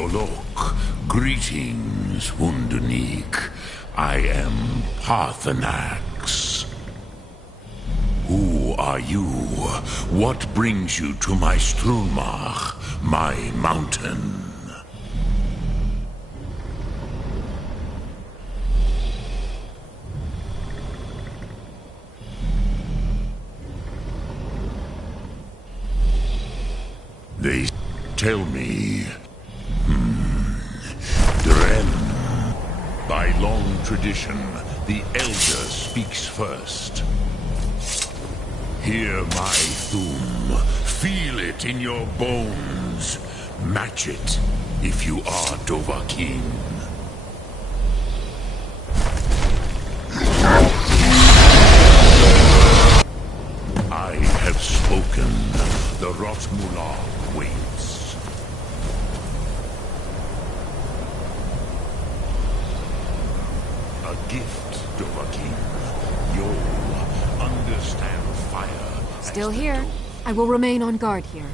Yolok. Greetings, Wunderneek. I am Parthenax. Who are you? What brings you to my Strunmach, my mountain? They tell me, Drem. By long tradition, the Elder speaks first. Hear my Thum. Feel it in your bones. Match it if you are Dovahkiin. I have spoken. The Rotmular waits. A gift, Dovahkiin. You'll understand fire. Still here. I will remain on guard here.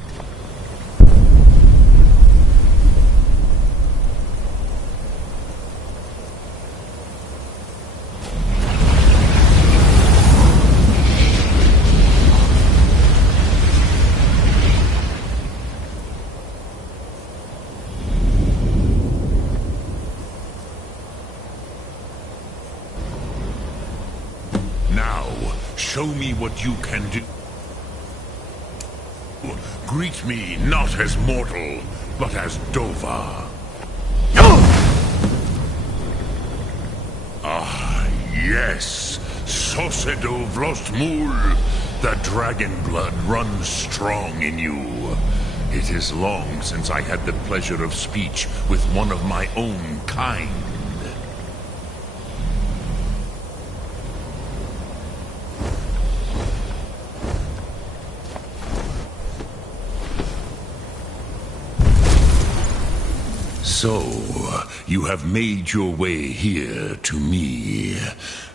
Show me what you can do. Greet me not as mortal, but as Dova. Ah, yes. Sosedo Vlostmul. The dragon blood runs strong in you. It is long since I had the pleasure of speech with one of my own kind. So, you have made your way here to me.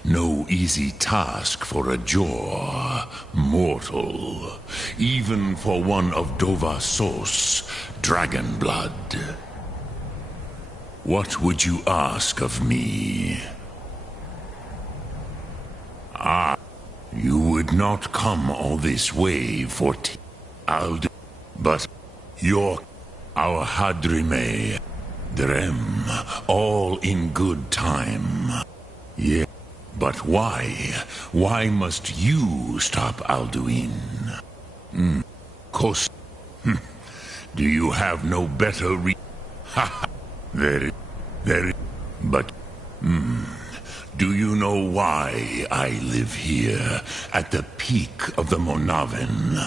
No easy task for a Jor mortal, even for one of Dovasos, dragon blood. What would you ask of me? Ah, you would not come all this way for Aldo, but our Hadrime. Drem, all in good time. Yeah, but why? Why must you stop Alduin? Kos. Do you have no better Ha! There, but, do you know why I live here, at the peak of the Monaven?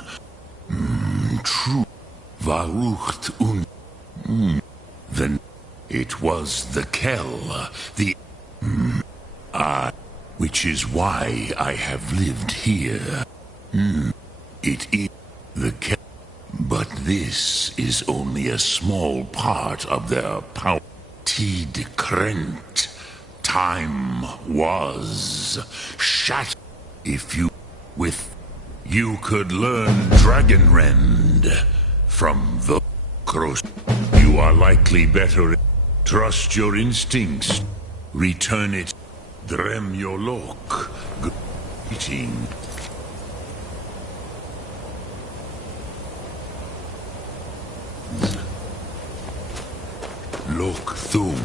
True. Varucht und, then. It was the Kell, which is why I have lived here. It is the Kell, but this is only a small part of their power. Tid Krent, time was shat. If you could learn Dragonrend from the Cross. You are likely better. Trust your instincts. Return it. Drem Yolok. Greeting. Lok Thum.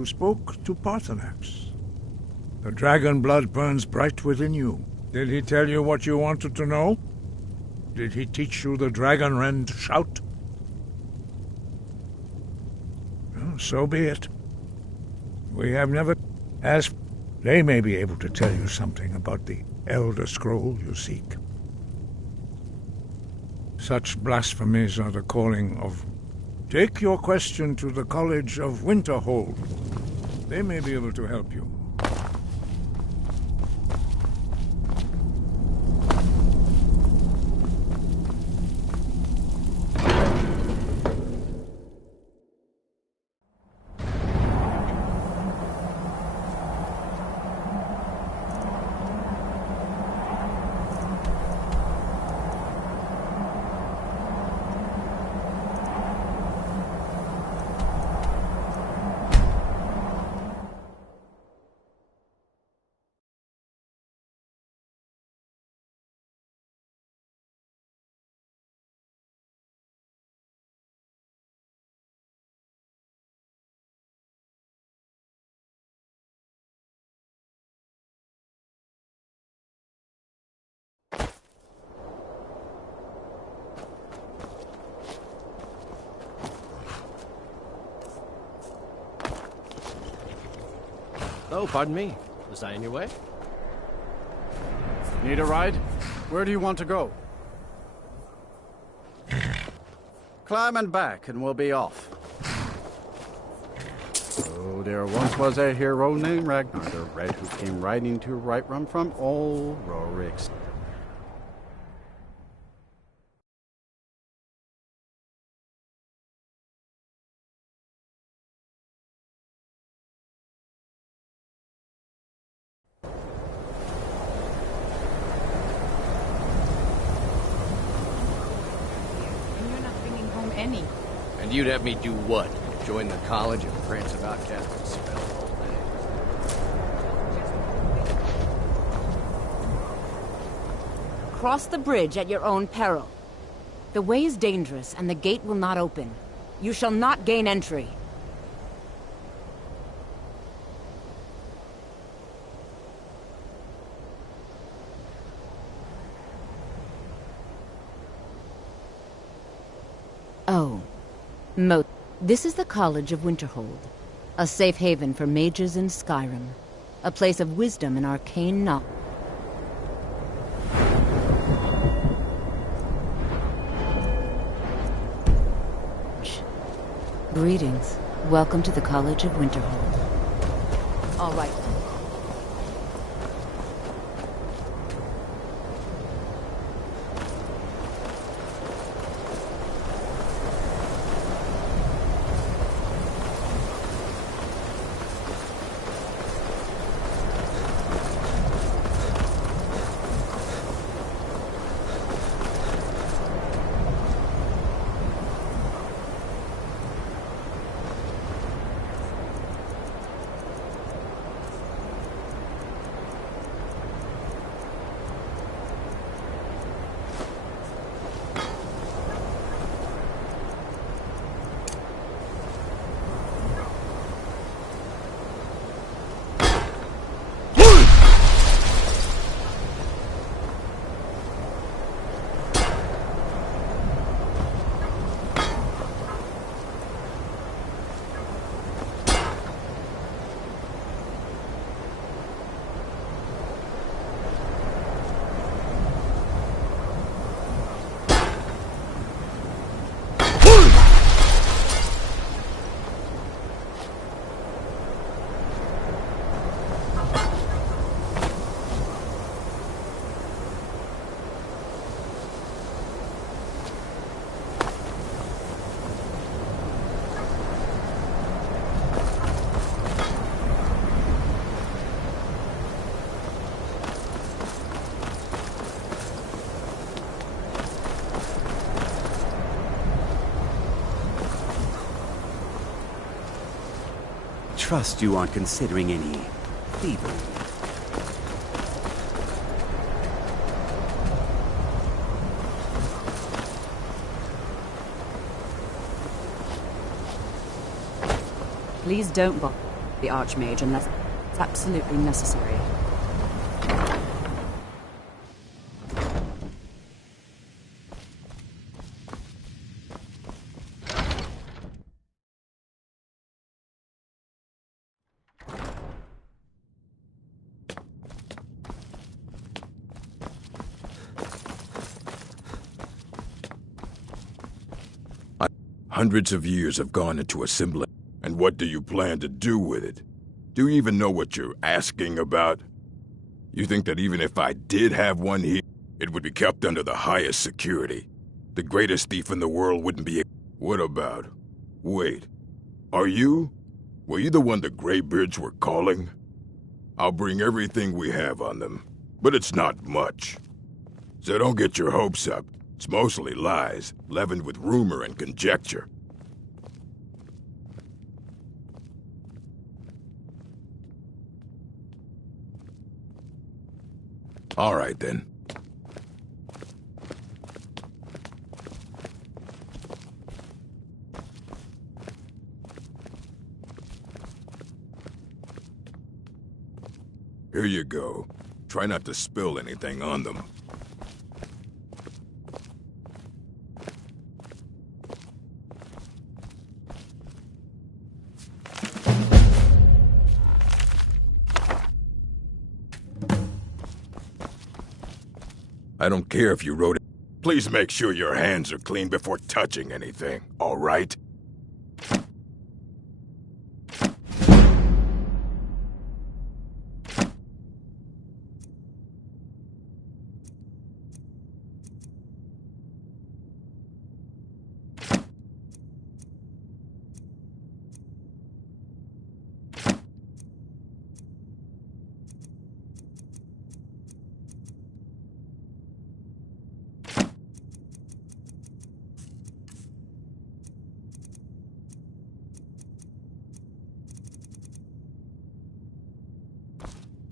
you spoke to Parthenax. The dragon blood burns bright within you. Did he tell you what you wanted to know? Did he teach you the dragon rend shout? Well, so be it. We have never asked. They may be able to tell you something about the Elder Scroll you seek. Such blasphemies are the calling of... Take your question to the College of Winterhold. They may be able to help you. Oh, pardon me. Was I in your way? Need a ride? Where do you want to go? Climb and back, and we'll be off. Oh, there once was a hero named Ragnar the Red who came riding to Whiterun from old Rorik's. And you'd have me do what? Join the college and prance about casting spells all day? Cross the bridge at your own peril. The way is dangerous, and the gate will not open. You shall not gain entry. Oh. This is the College of Winterhold, a safe haven for mages in Skyrim, a place of wisdom and arcane knowledge. Greetings. Welcome to the College of Winterhold. All right. Trust you aren't considering any thievery. Please don't bother. the Archmage unless it's absolutely necessary. Hundreds of years have gone into assembling. And what do you plan to do with it? Do you even know what you're asking about? You think that even if I did have one here, it would be kept under the highest security? The greatest thief in the world wouldn't be... What about? Wait. Are you? Were you the one the Greybeards were calling? I'll bring everything we have on them, but it's not much. So don't get your hopes up. It's mostly lies, leavened with rumor and conjecture. All right, then. Here you go. Try not to spill anything on them. I don't care if you wrote it. Please make sure your hands are clean before touching anything, all right?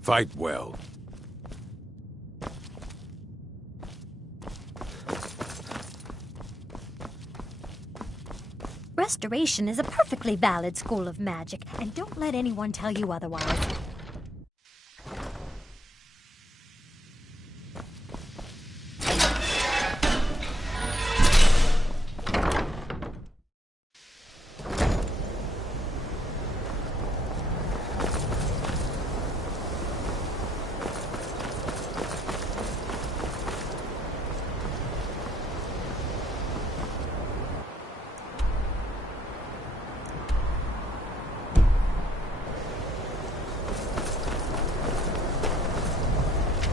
Fight well. Restoration is a perfectly valid school of magic, and don't let anyone tell you otherwise.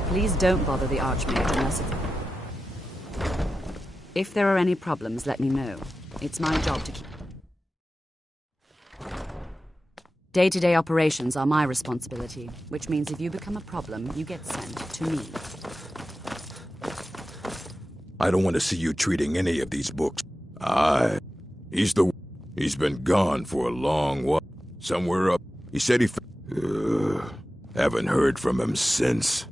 Please don't bother the Archmage unless it's... If there are any problems, let me know. It's my job to keep... Day-to-day operations are my responsibility, which means if you become a problem, you get sent to me. I don't want to see you treating any of these books. He's been gone for a long while. Somewhere up. He said he... haven't heard from him since.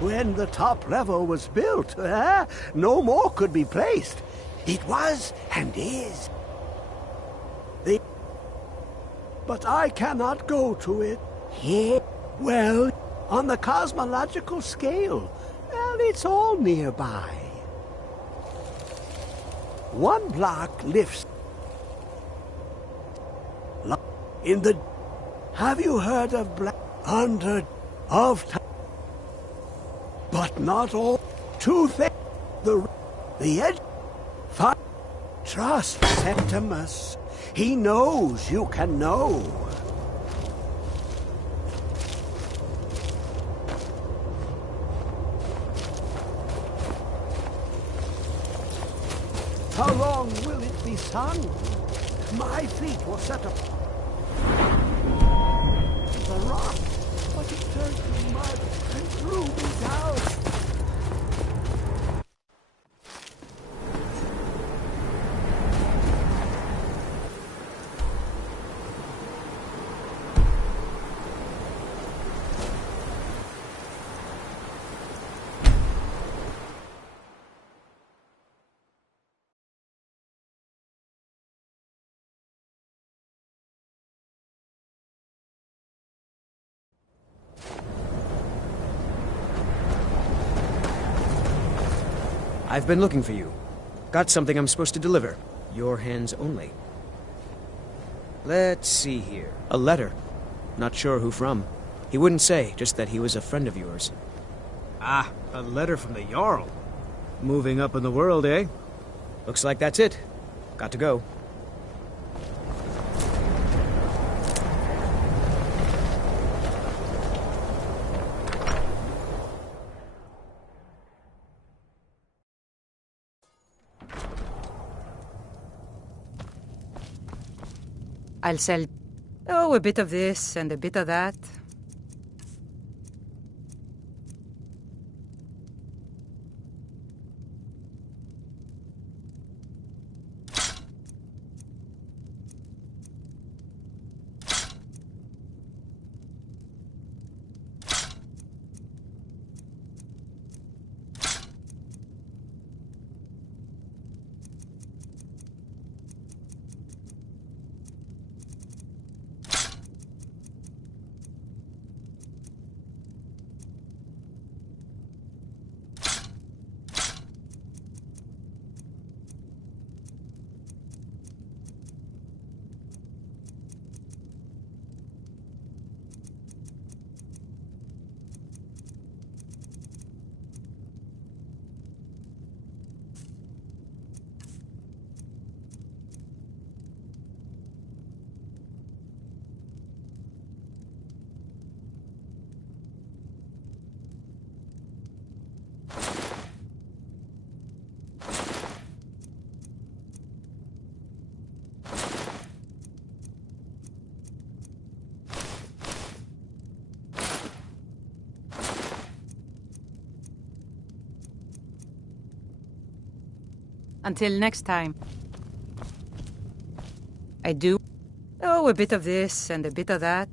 When the top level was built, no more could be placed. It was and is. But I cannot go to it. Here? Well, on the cosmological scale, well, it's all nearby. One block lifts in the... Have you heard of Black Under of Time? But not all. Two things. The edge. Trust Septimus. He knows you can know. How long will it be sung? My feet will set up the rock, but it turned to mud and threw me down. I've been looking for you. Got something I'm supposed to deliver. Your hands only. Let's see here. A letter. Not sure who from. He wouldn't say, just that he was a friend of yours. Ah, a letter from the Jarl. Moving up in the world, eh? Looks like that's it. Got to go. I'll sell, a bit of this and a bit of that. Until next time. I do. A bit of this and a bit of that.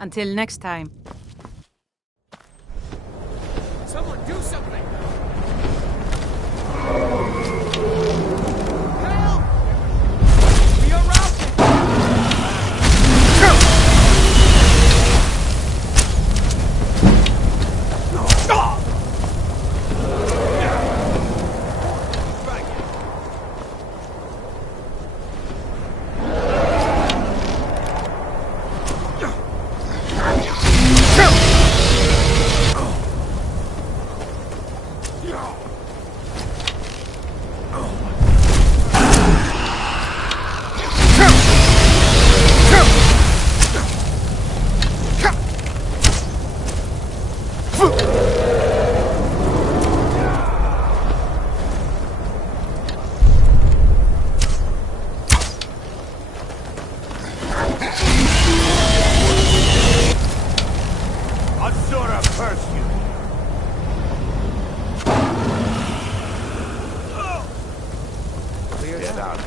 Until next time. Someone do something! Help! We are routed! You're a pursuit. Get out.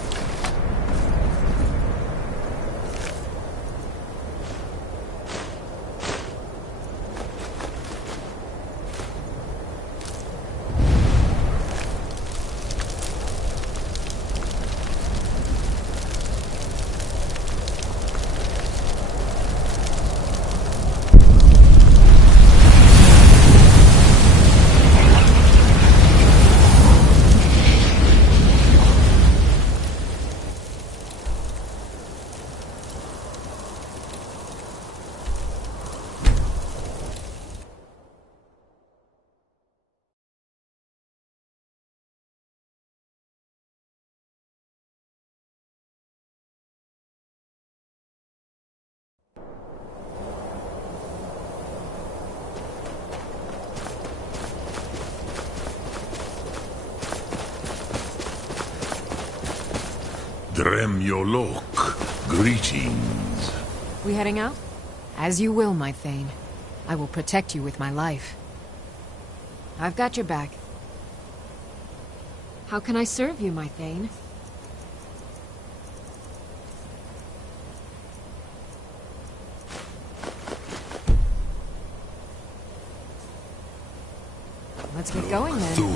Dremyolok, greetings. We heading out? As you will, my Thane. I will protect you with my life. I've got your back. How can I serve you, my Thane? Let's get going then.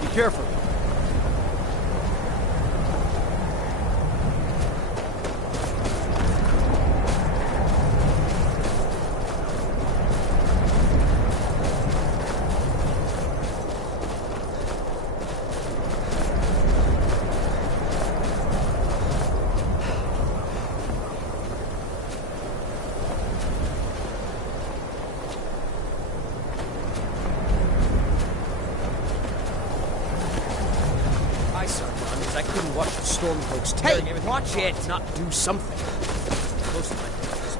Be careful. I couldn't watch the stormcloaks tearing everything. Watch it! Not do something. Close to my face.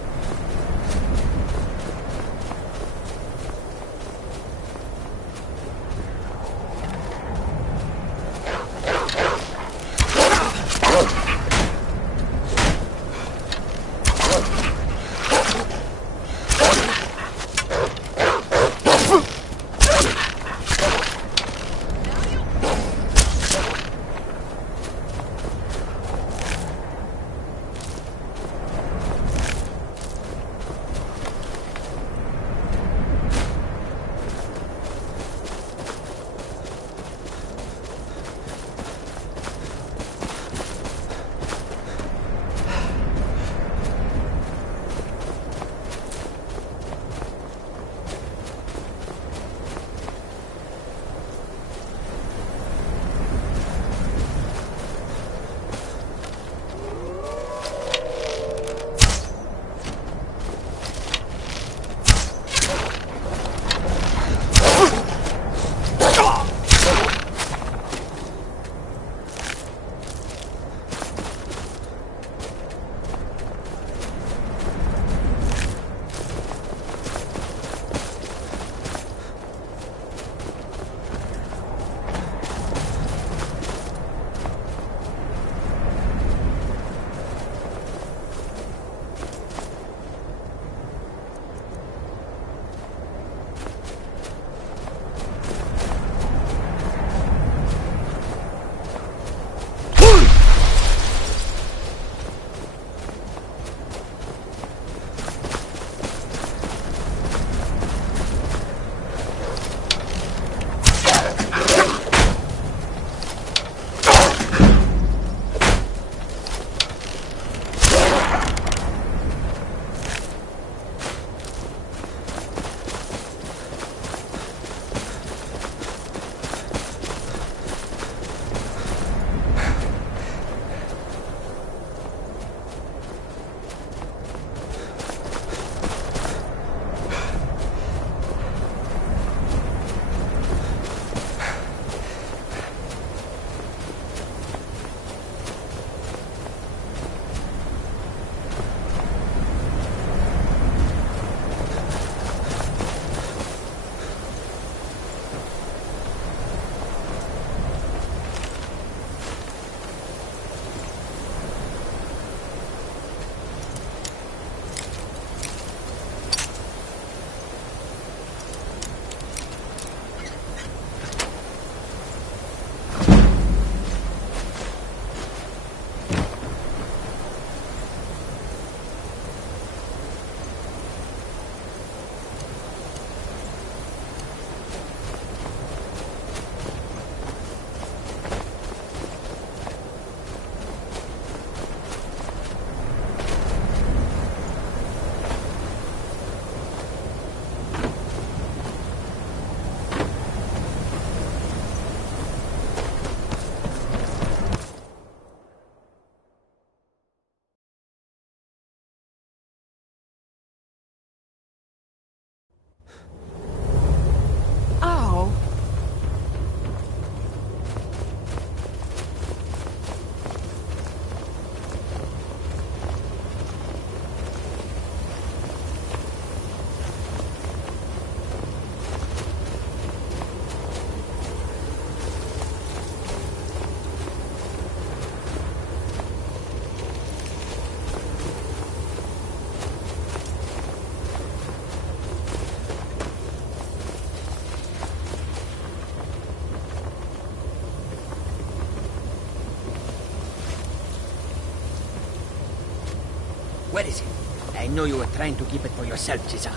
Where is it? I know you were trying to keep it for yourself, Cesar.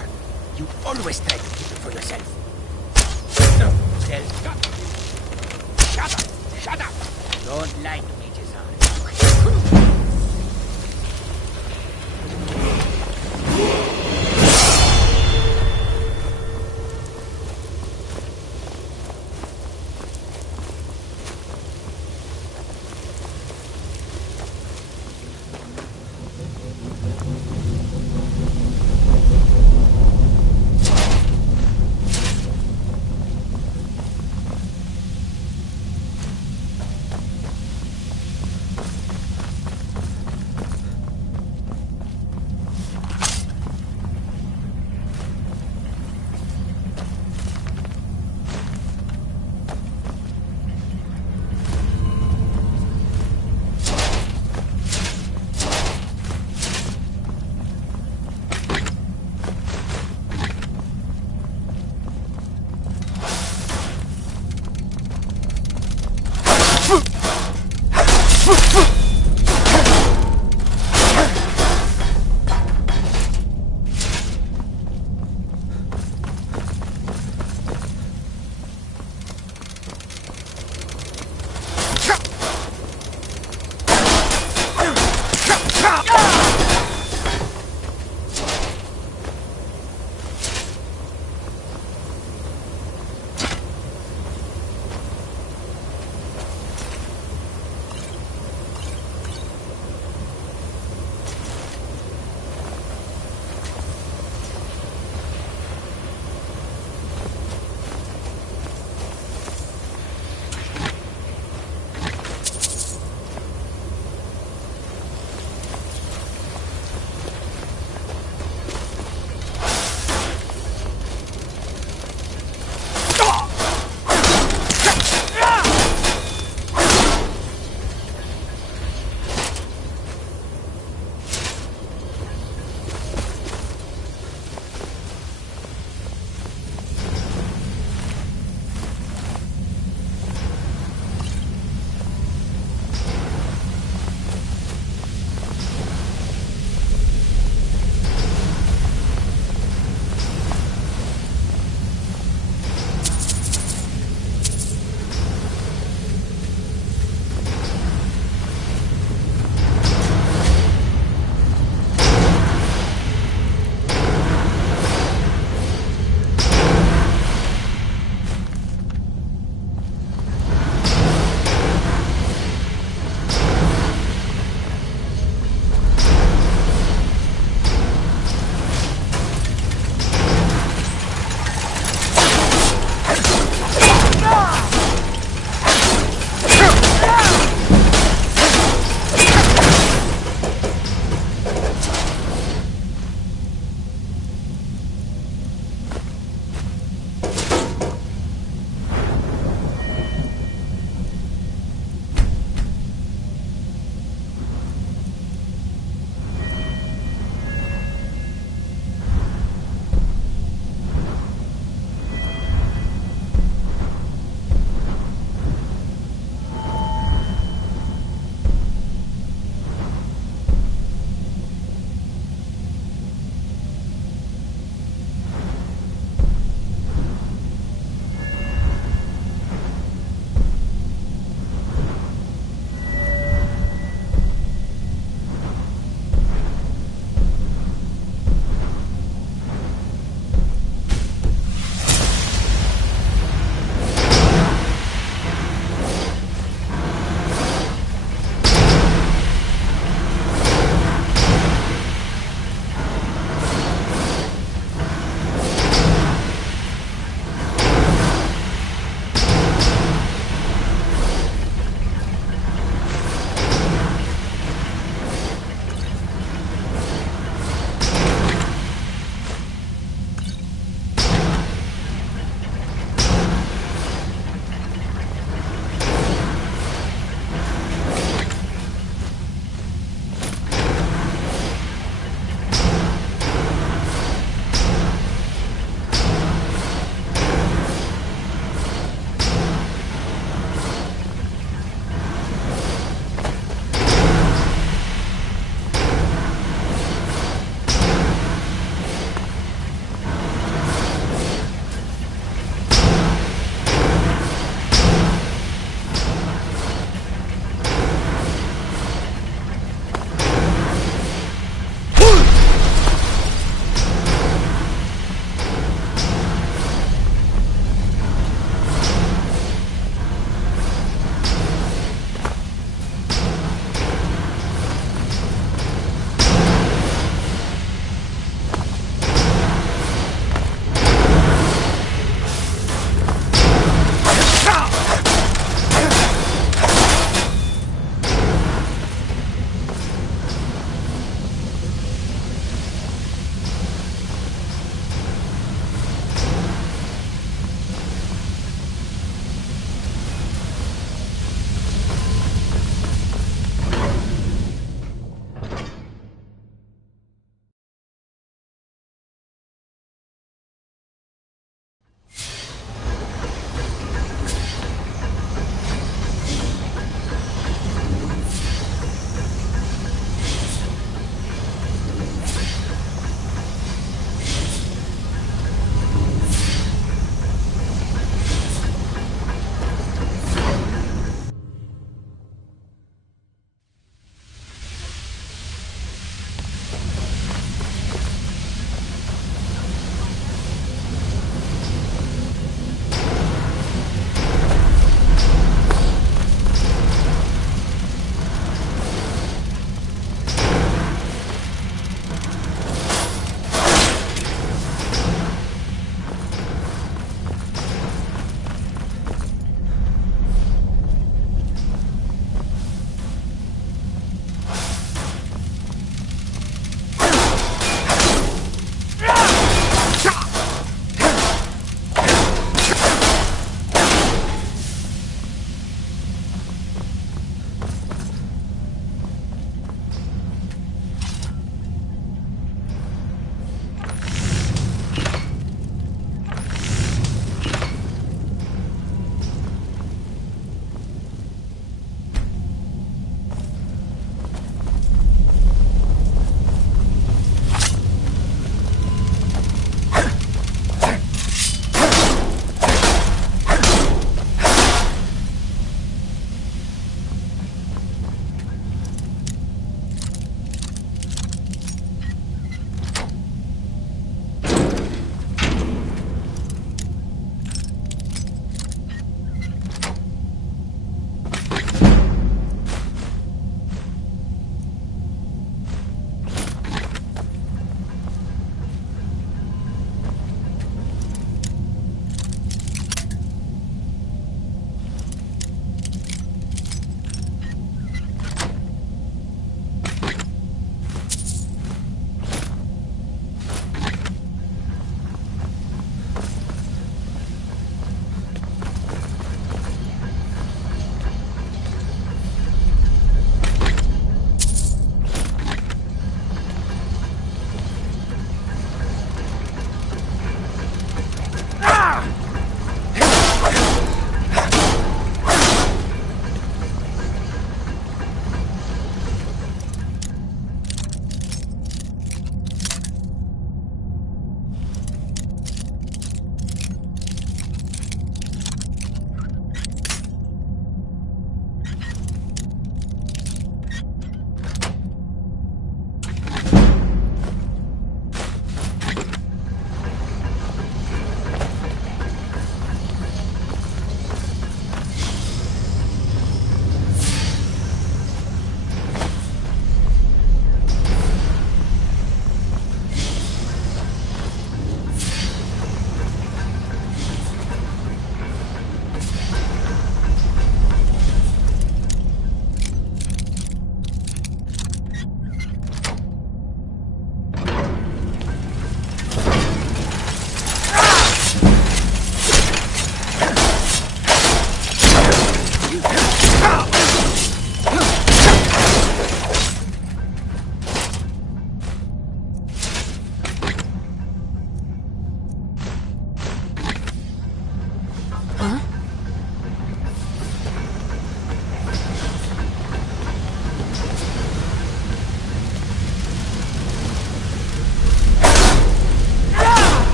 You always try to keep it for yourself. No, shut up! Shut up! Don't lie to me, Cesar.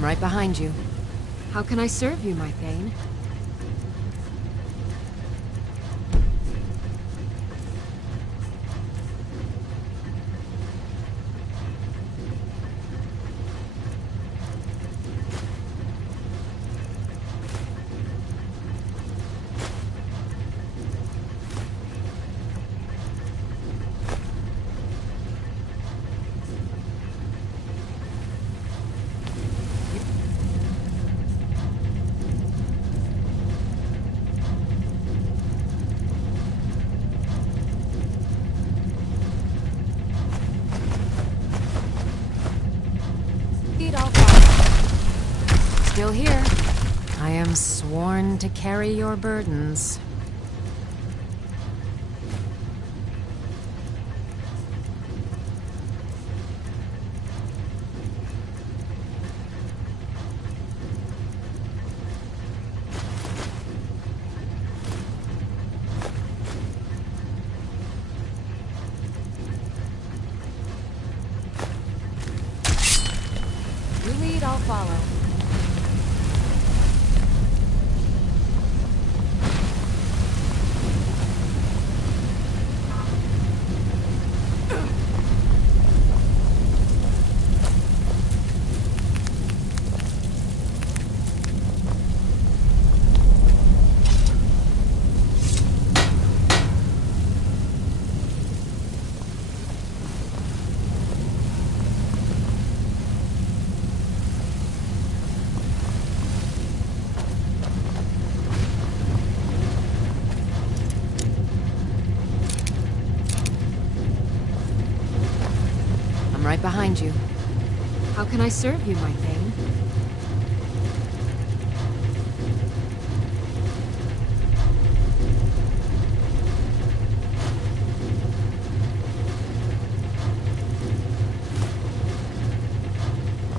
I'm right behind you. How can I serve you, my Thane? Still here. I am sworn to carry your burdens. You lead, I'll follow. right behind you. How can I serve you, my Thane?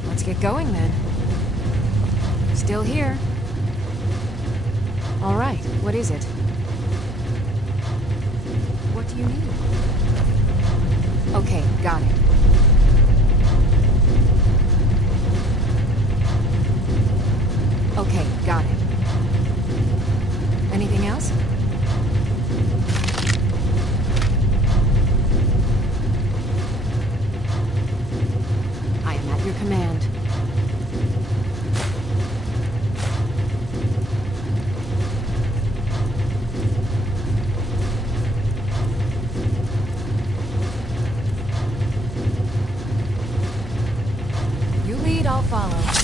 Let's get going then. Still here. All right, what is it? What do you need? Okay, got it. Okay, got it. Anything else? I am at your command. You lead, I'll follow.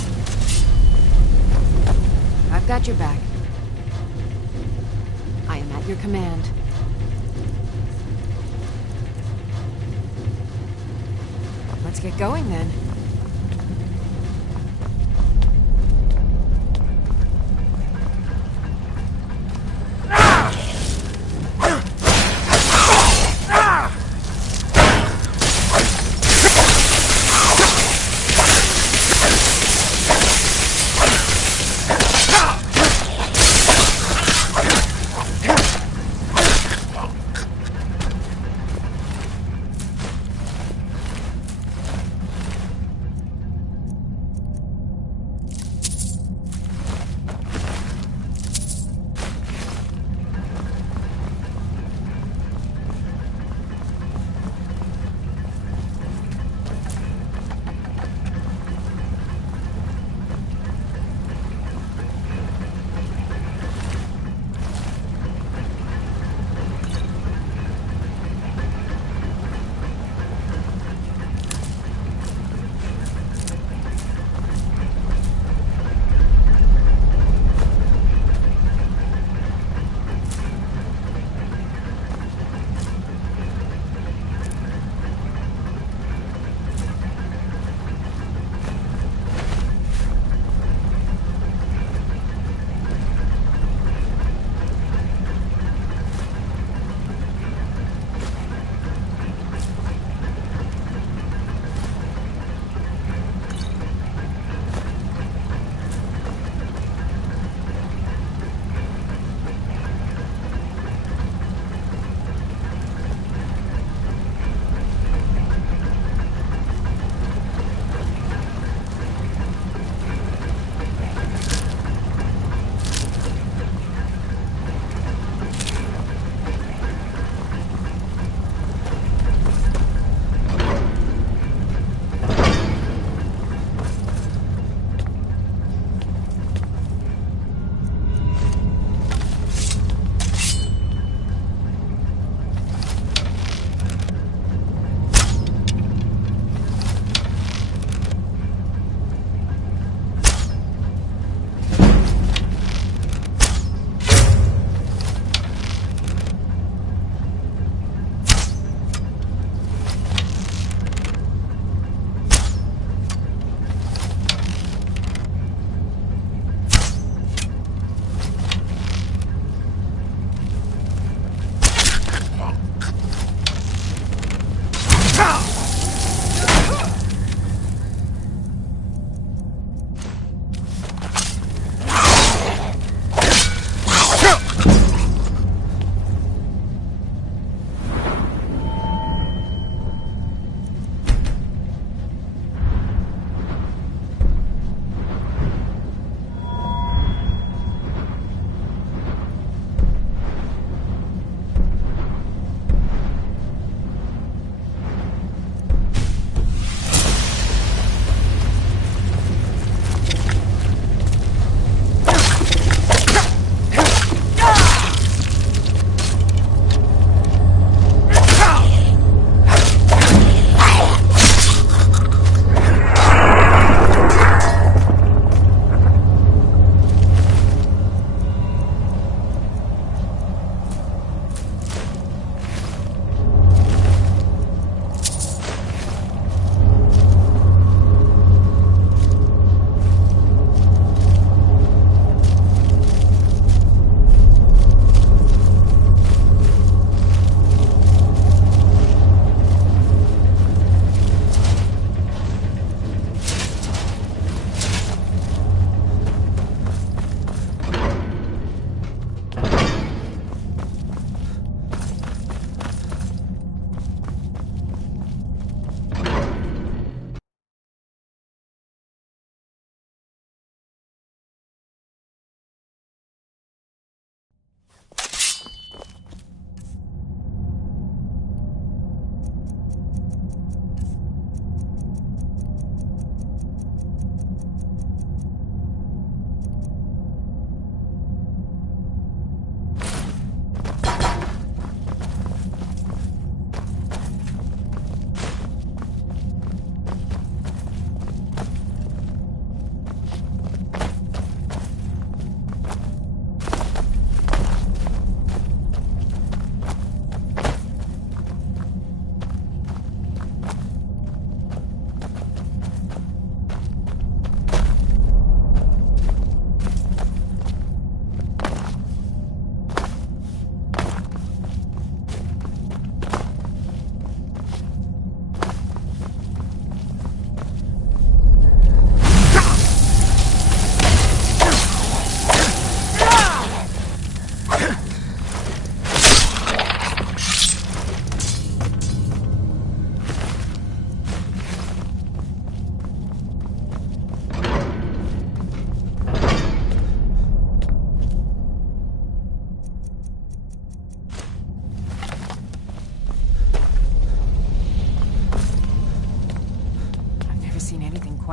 I've got your back. I am at your command. Let's get going then.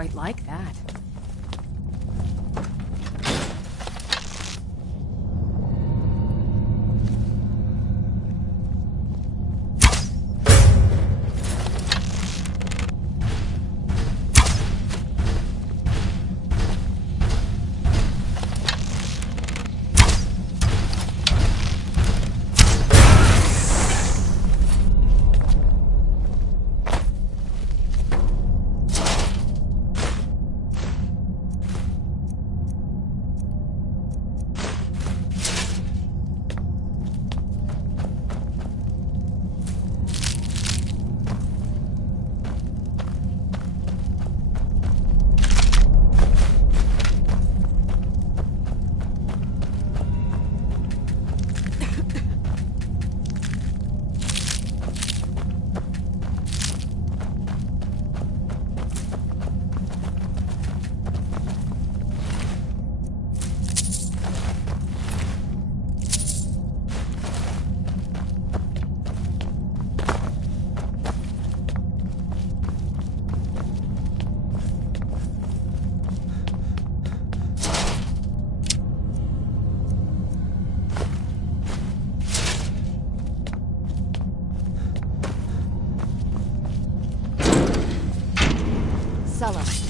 quite like that.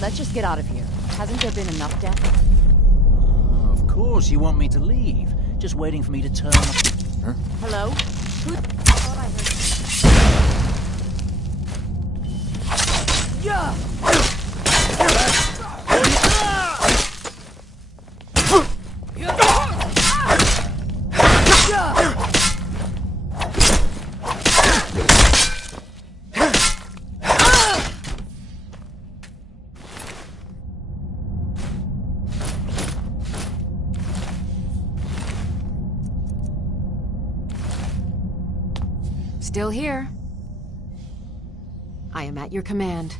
Let's just get out of here. Hasn't there been enough death? Of course you want me to leave. Just waiting for me to turn up. Huh? Hello? Who? Thought I heard. Yeah! Still here. I am at your command.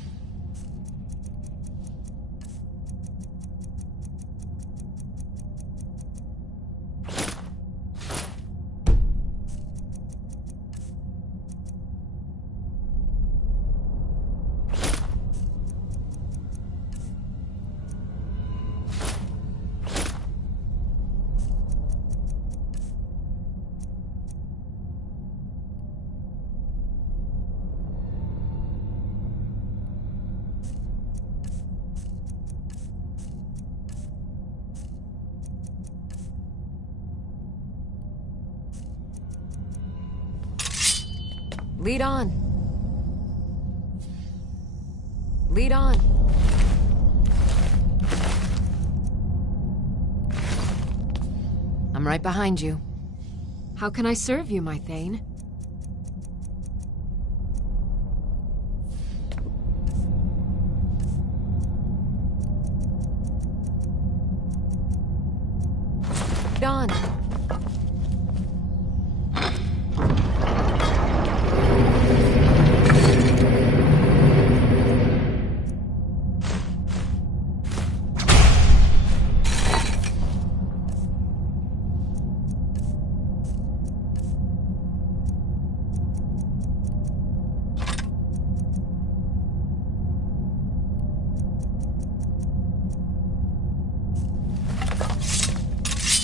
Lead on. Lead on. I'm right behind you. How can I serve you, my Thane? Lead on.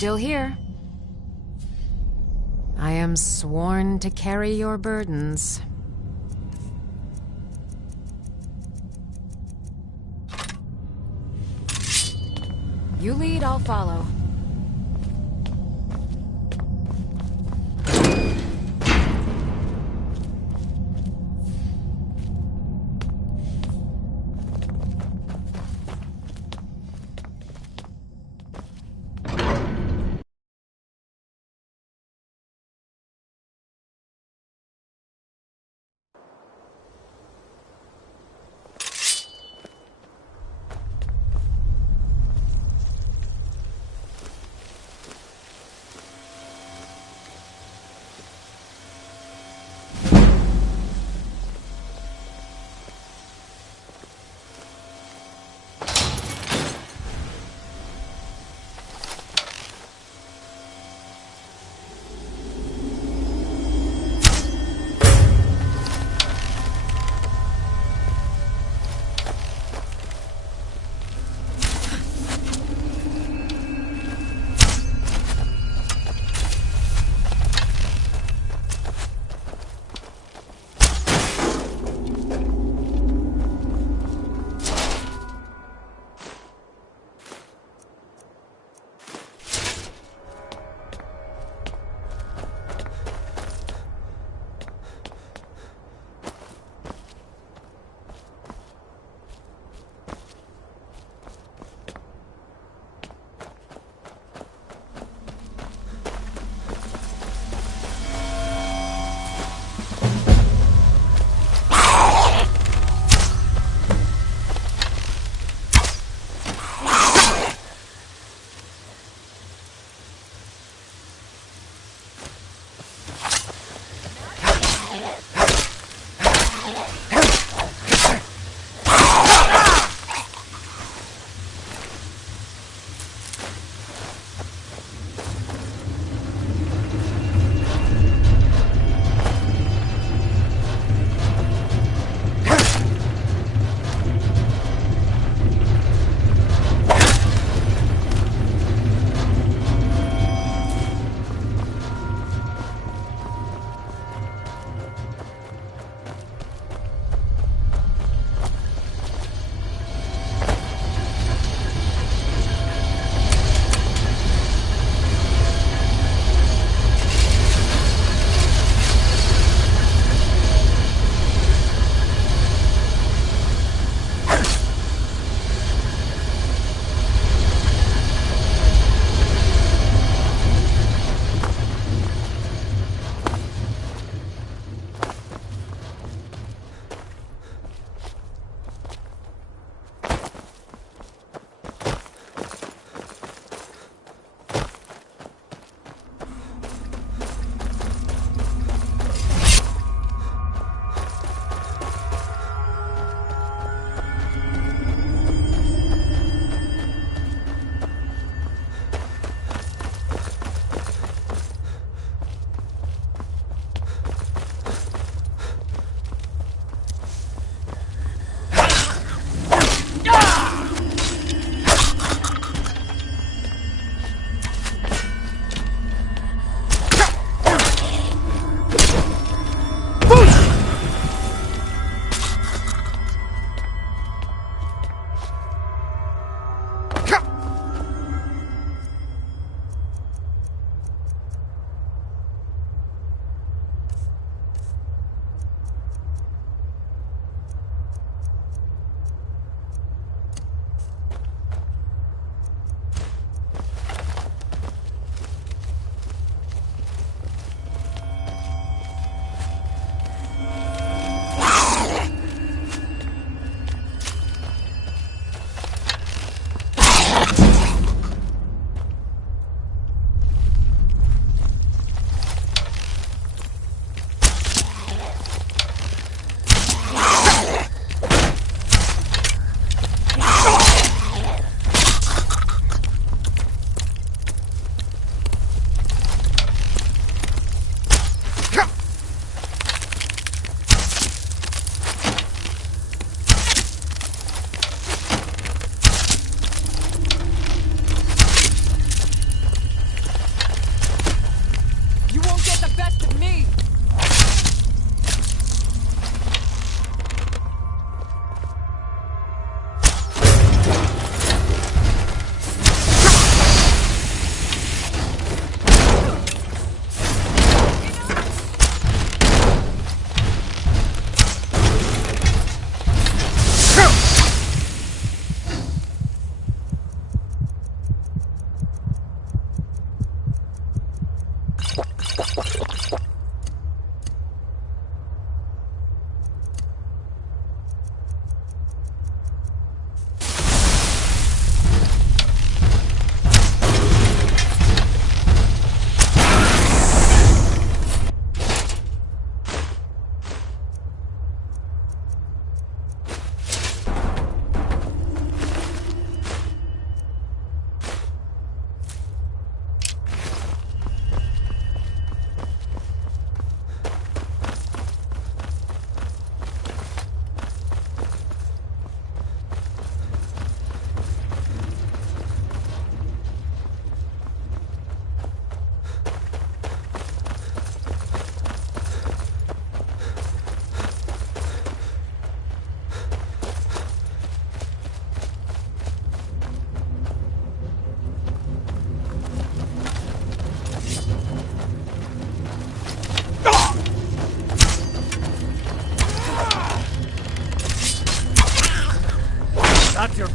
Still here. I am sworn to carry your burdens. You lead, I'll follow.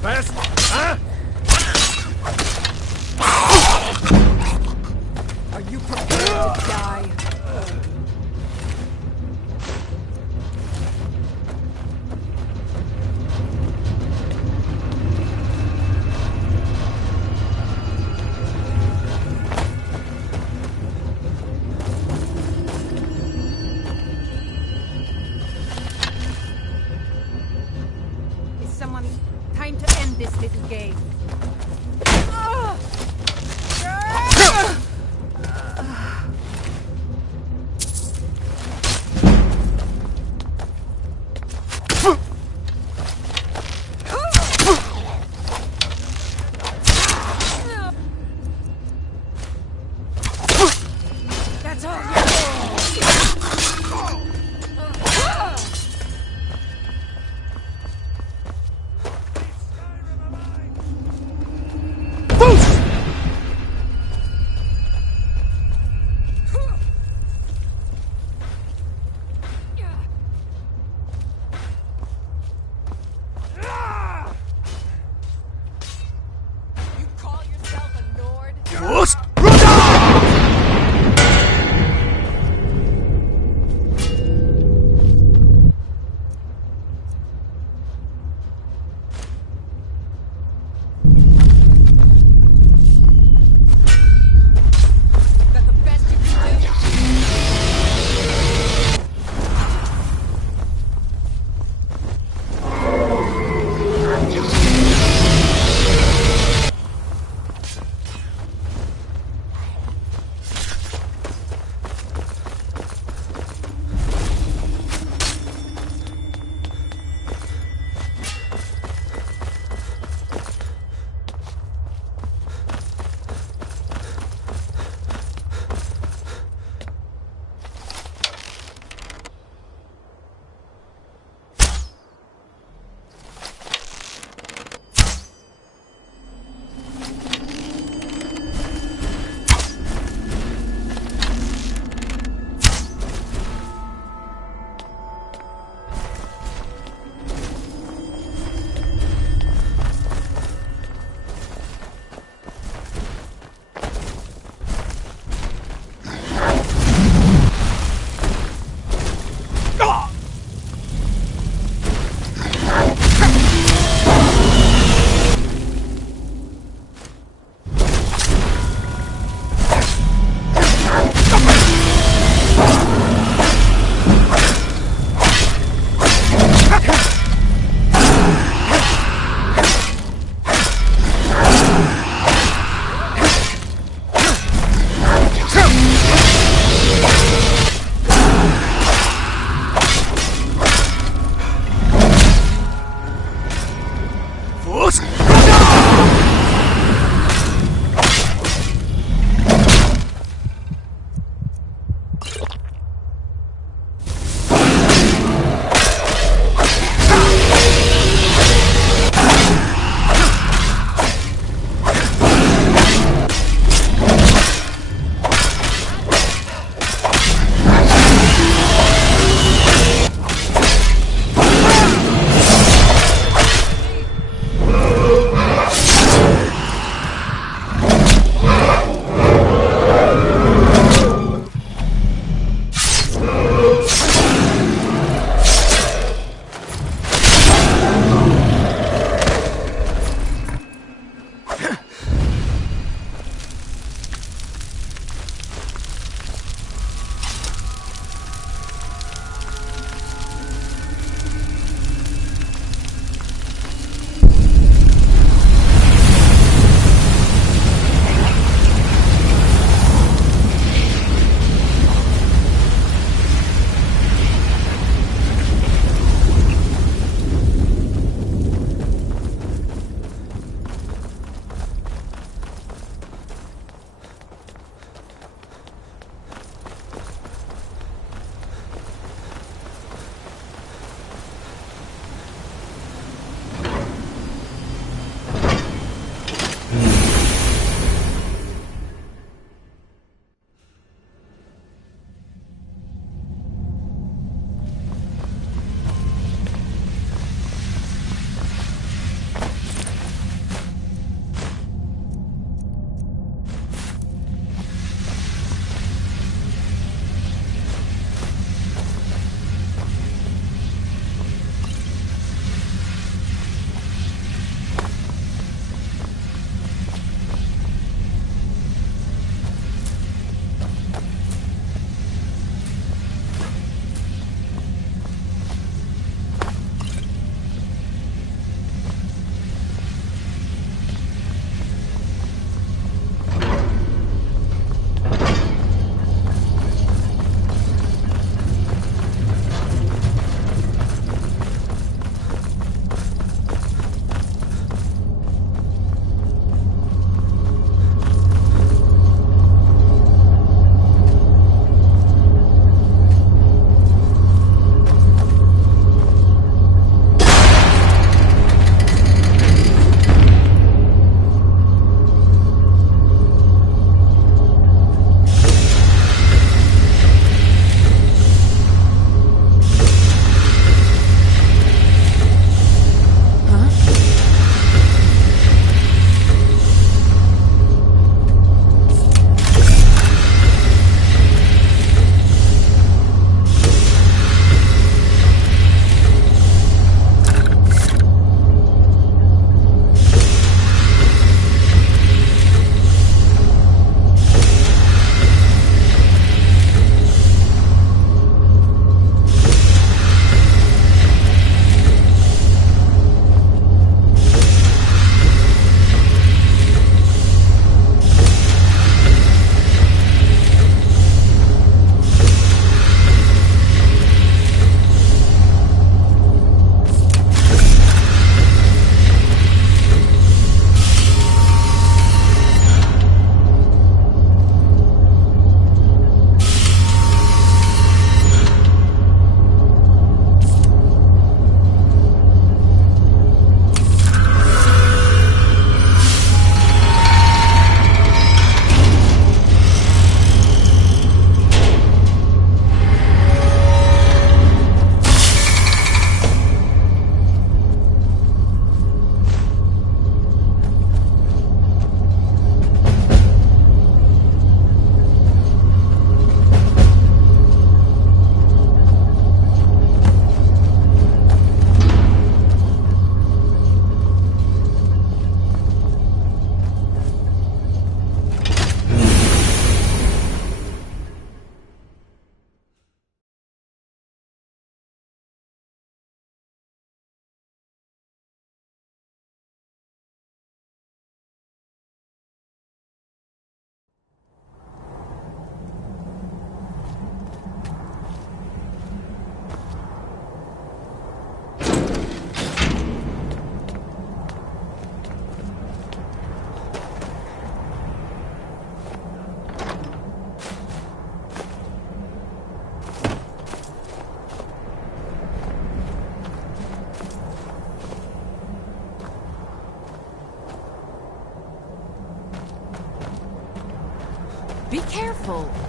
best, huh? Are you prepared to die? Is someone... Time to end this little game. That's all You call yourself a Nord? careful.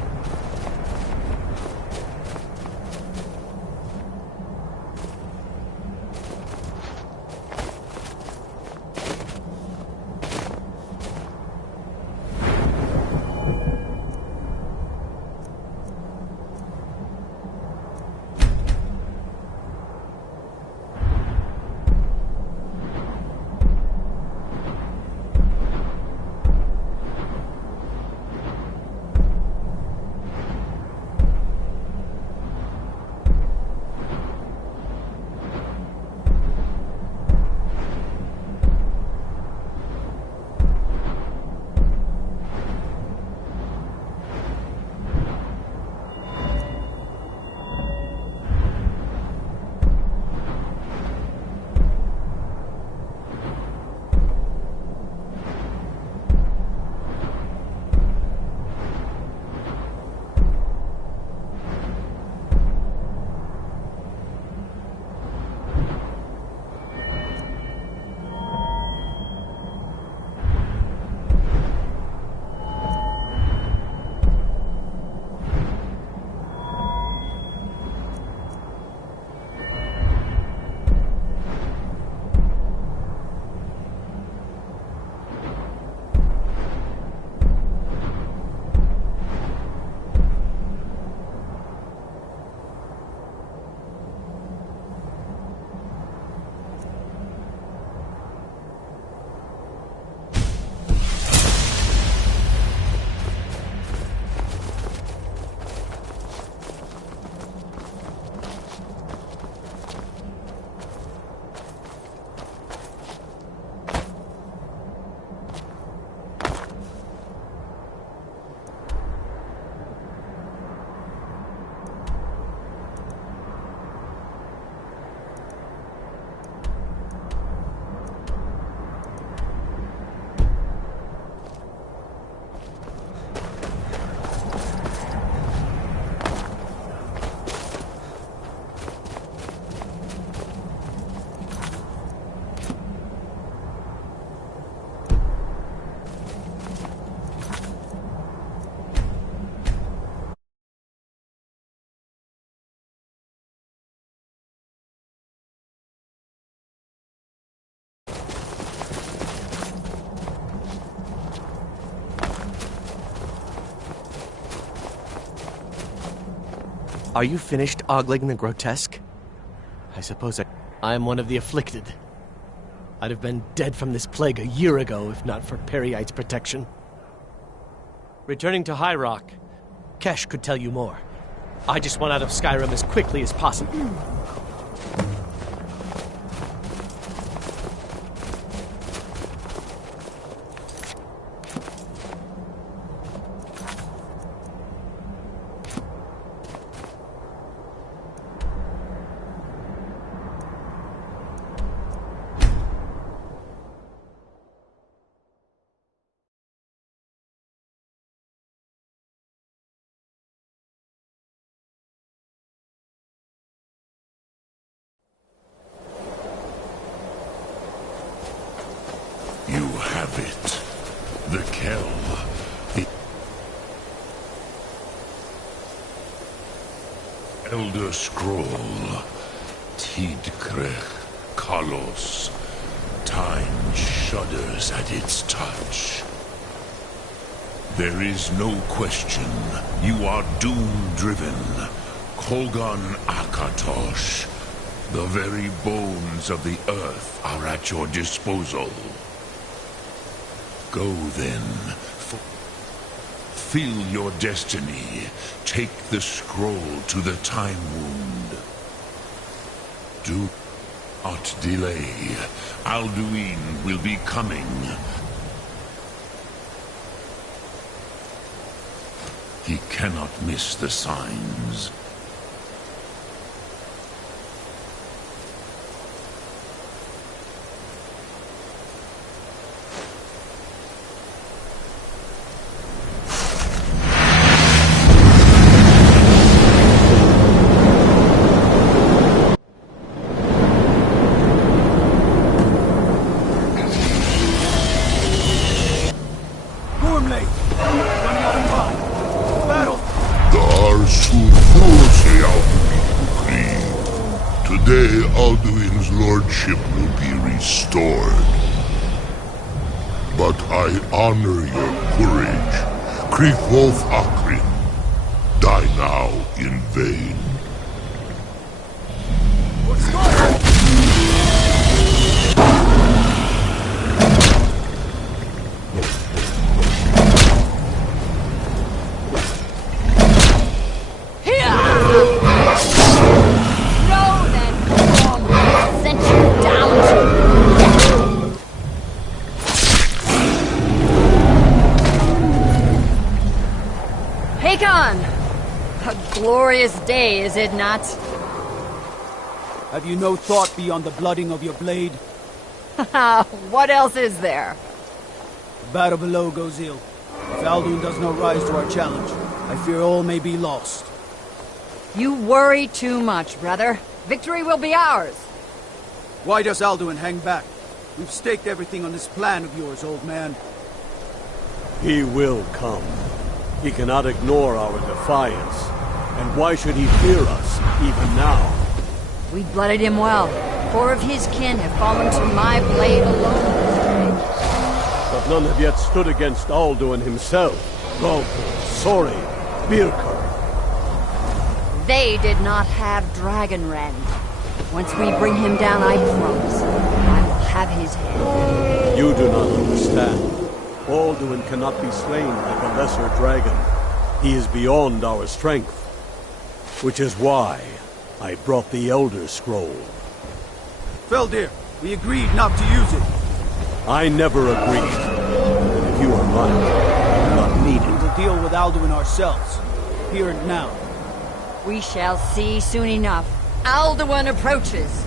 Are you finished ogling the grotesque? I suppose I am one of the afflicted. I'd have been dead from this plague a year ago if not for Periite's protection. Returning to High Rock, Kesh could tell you more. I just want out of Skyrim as quickly as possible. You have it. The Kell. The Elder Scroll. Tidkrech Kalos. Time shudders at its touch. There is no question. You are doom-driven. Kolgan Akatosh. The very bones of the earth are at your disposal. Go then. Feel your destiny. Take the scroll to the Time Wound. Do not delay. Alduin will be coming. He cannot miss the signs. Today, Alduin's lordship will be restored. But I honor your courage. Kriegwolf Akrin. Die now in vain. Glorious day, is it not? Have you no thought beyond the blooding of your blade? What else is there? The battle below goes ill. If Alduin does not rise to our challenge, I fear all may be lost. You worry too much, brother. Victory will be ours. Why does Alduin hang back? We've staked everything on this plan of yours, old man. He will come. He cannot ignore our defiance. And why should he fear us, even now? We blooded him well. 4 of his kin have fallen to my blade alone. But none have yet stood against Alduin himself. Gulp, Sori, Birker. They did not have Dragonrend. Once we bring him down, I promise, I will have his head. You do not understand. Alduin cannot be slain like a lesser dragon. He is beyond our strength. Which is why I brought the Elder Scroll. Feldir, we agreed not to use it. I never agreed. And if you are right, I do not need it. We will deal with Alduin ourselves. Here and now. We shall see soon enough. Alduin approaches.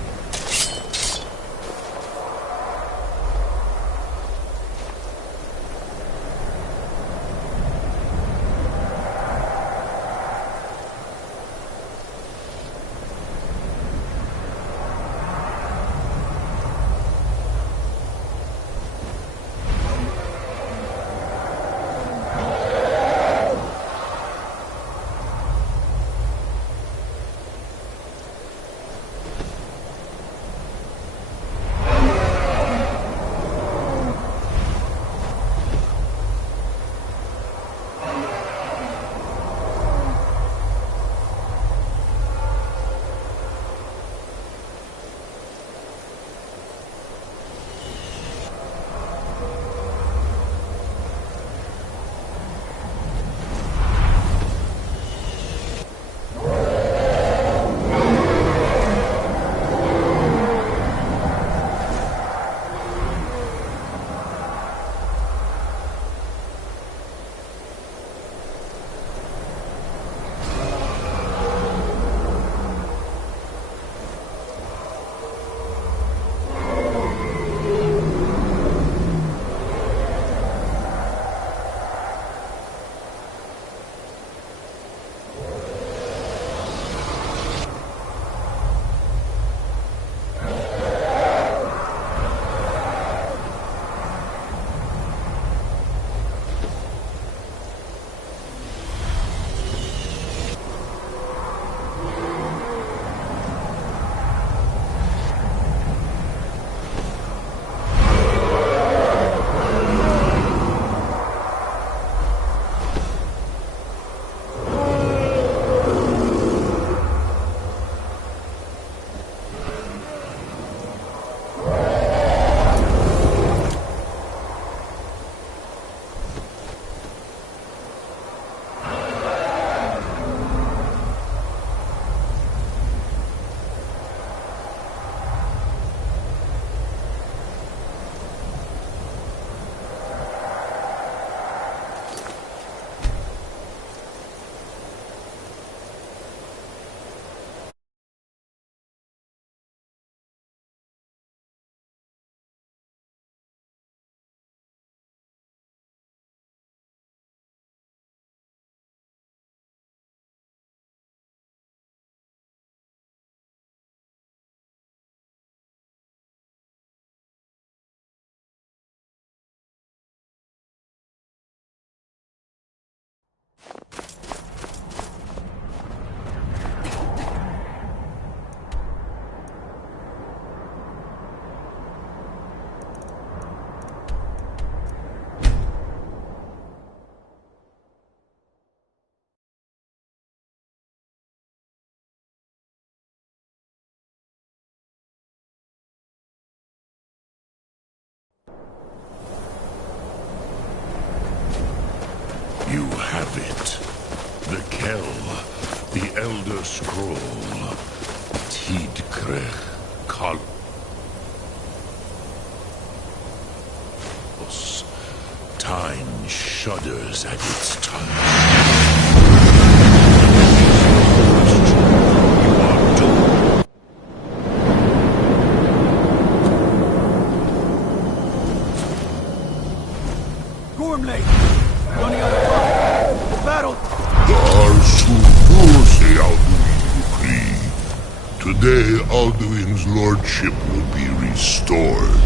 of it. The Kell, the Elder Scroll, Tidkrech Kal. Time shudders at its touch. You are doomed. Gormley! Running out of time! The battle! Today, Alduin's lordship will be restored.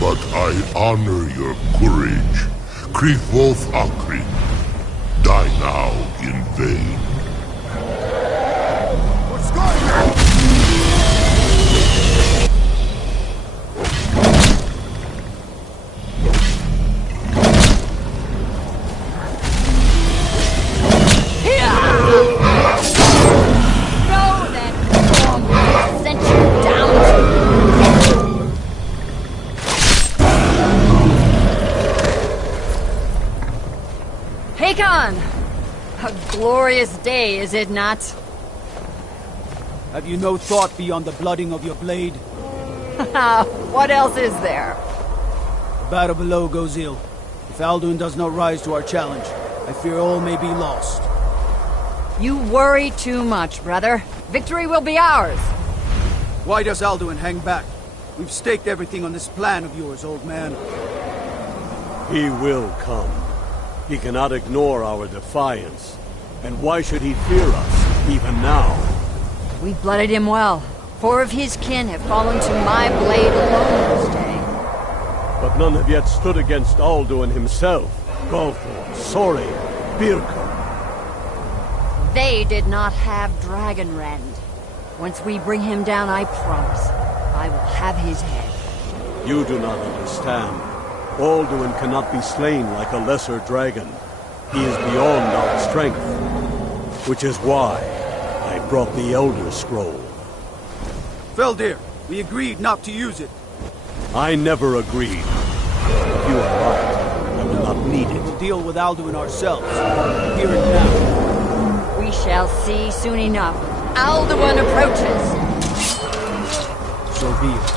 But I honor your courage. Krithwolf Akrin. Die now in vain. We're Skyrim! A glorious day, is it not? Have you no thought beyond the blooding of your blade? What else is there? The battle below goes ill. If Alduin does not rise to our challenge, I fear all may be lost. You worry too much, brother. Victory will be ours. Why does Alduin hang back? We've staked everything on this plan of yours, old man. He will come. He cannot ignore our defiance. And why should he fear us, even now? We blooded him well. 4 of his kin have fallen to my blade alone this day. But none have yet stood against Alduin himself. Golthor, Sori, Birka. They did not have Dragonrend. Once we bring him down, I promise, I will have his head. You do not understand. Alduin cannot be slain like a lesser dragon. He is beyond our strength. Which is why I brought the Elder Scroll. Feldir, we agreed not to use it. I never agreed. You are right. I will not need it. We'll deal with Alduin ourselves. Here and now. We shall see soon enough. Alduin approaches. So be it.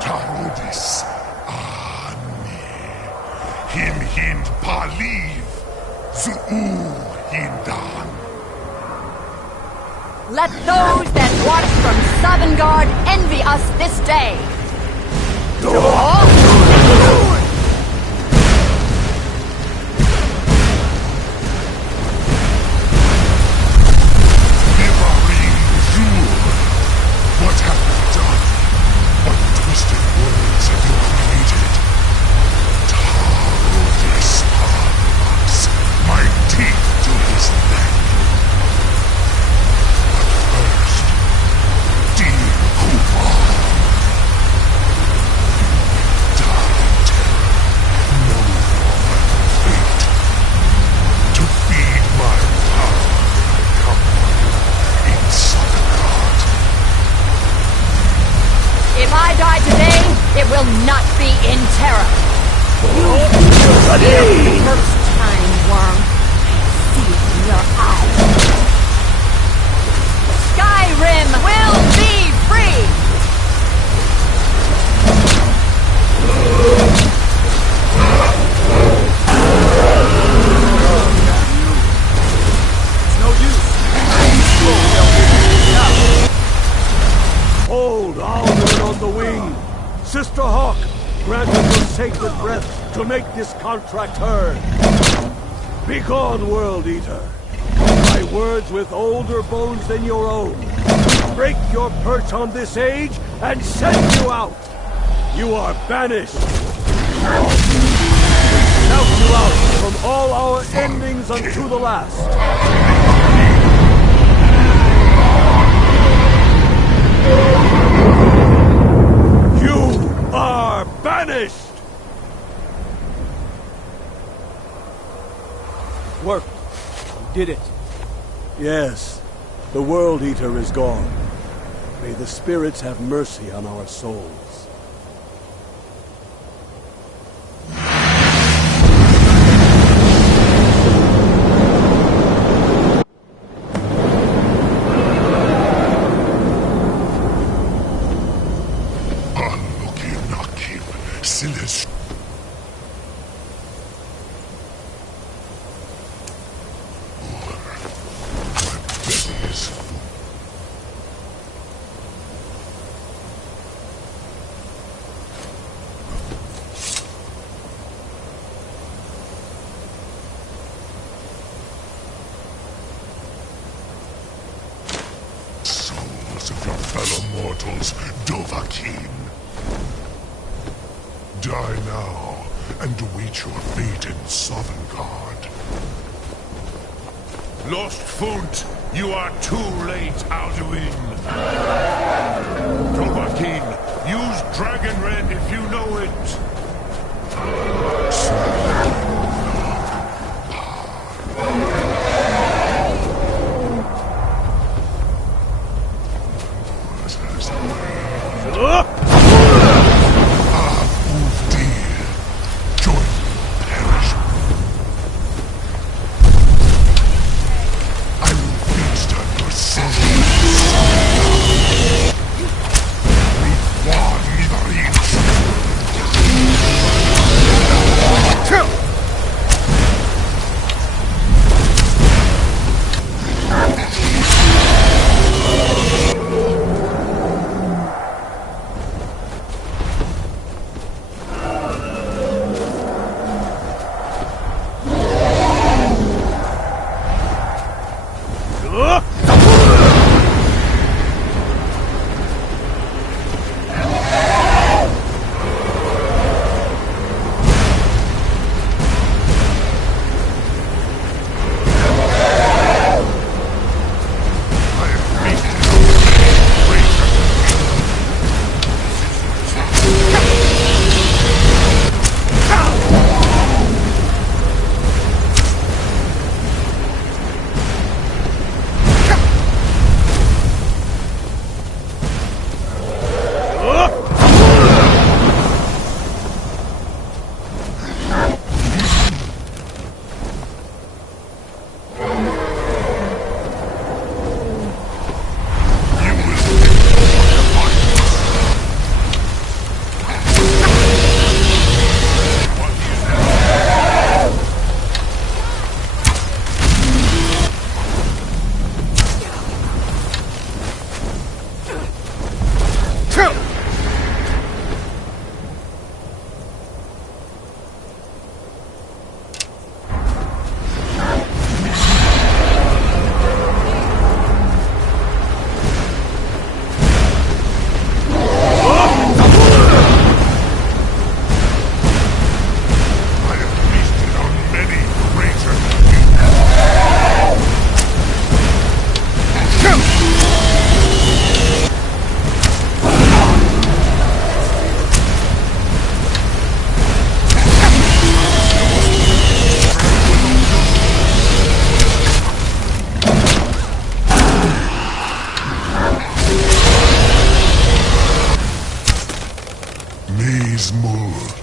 Tarudis Ani Him Hind Paliv Zuu Hindan. Let those that watch from Sovngarde envy us this day. What have you done? What twisted words have you created? Tarudis Armax, my teeth to his neck. But first, dear Kupal, die in terror, know your final fate. To feed my power, I come for you in Sovngarde. If I die today, it will not be in terror. You the first time, worm. I see it in your eyes. Skyrim will be free! It's no use. Hold Alduin on the wing! Sister Hawk, grant us your sacred breath to make this contract heard. Begone, World Eater. My words with older bones than your own. Break your perch on this age and send you out. You are banished. Shout you out from all our endings unto the last. You are banished! Worked. We did it. Yes, the World Eater is gone. May the spirits have mercy on our souls. Of your fellow mortals, Dovahkiin. Die now, and await your fate in Sovngarde. Lost Funt, you are too late, Alduin. Dovahkiin, use Dragon Rend if you know it.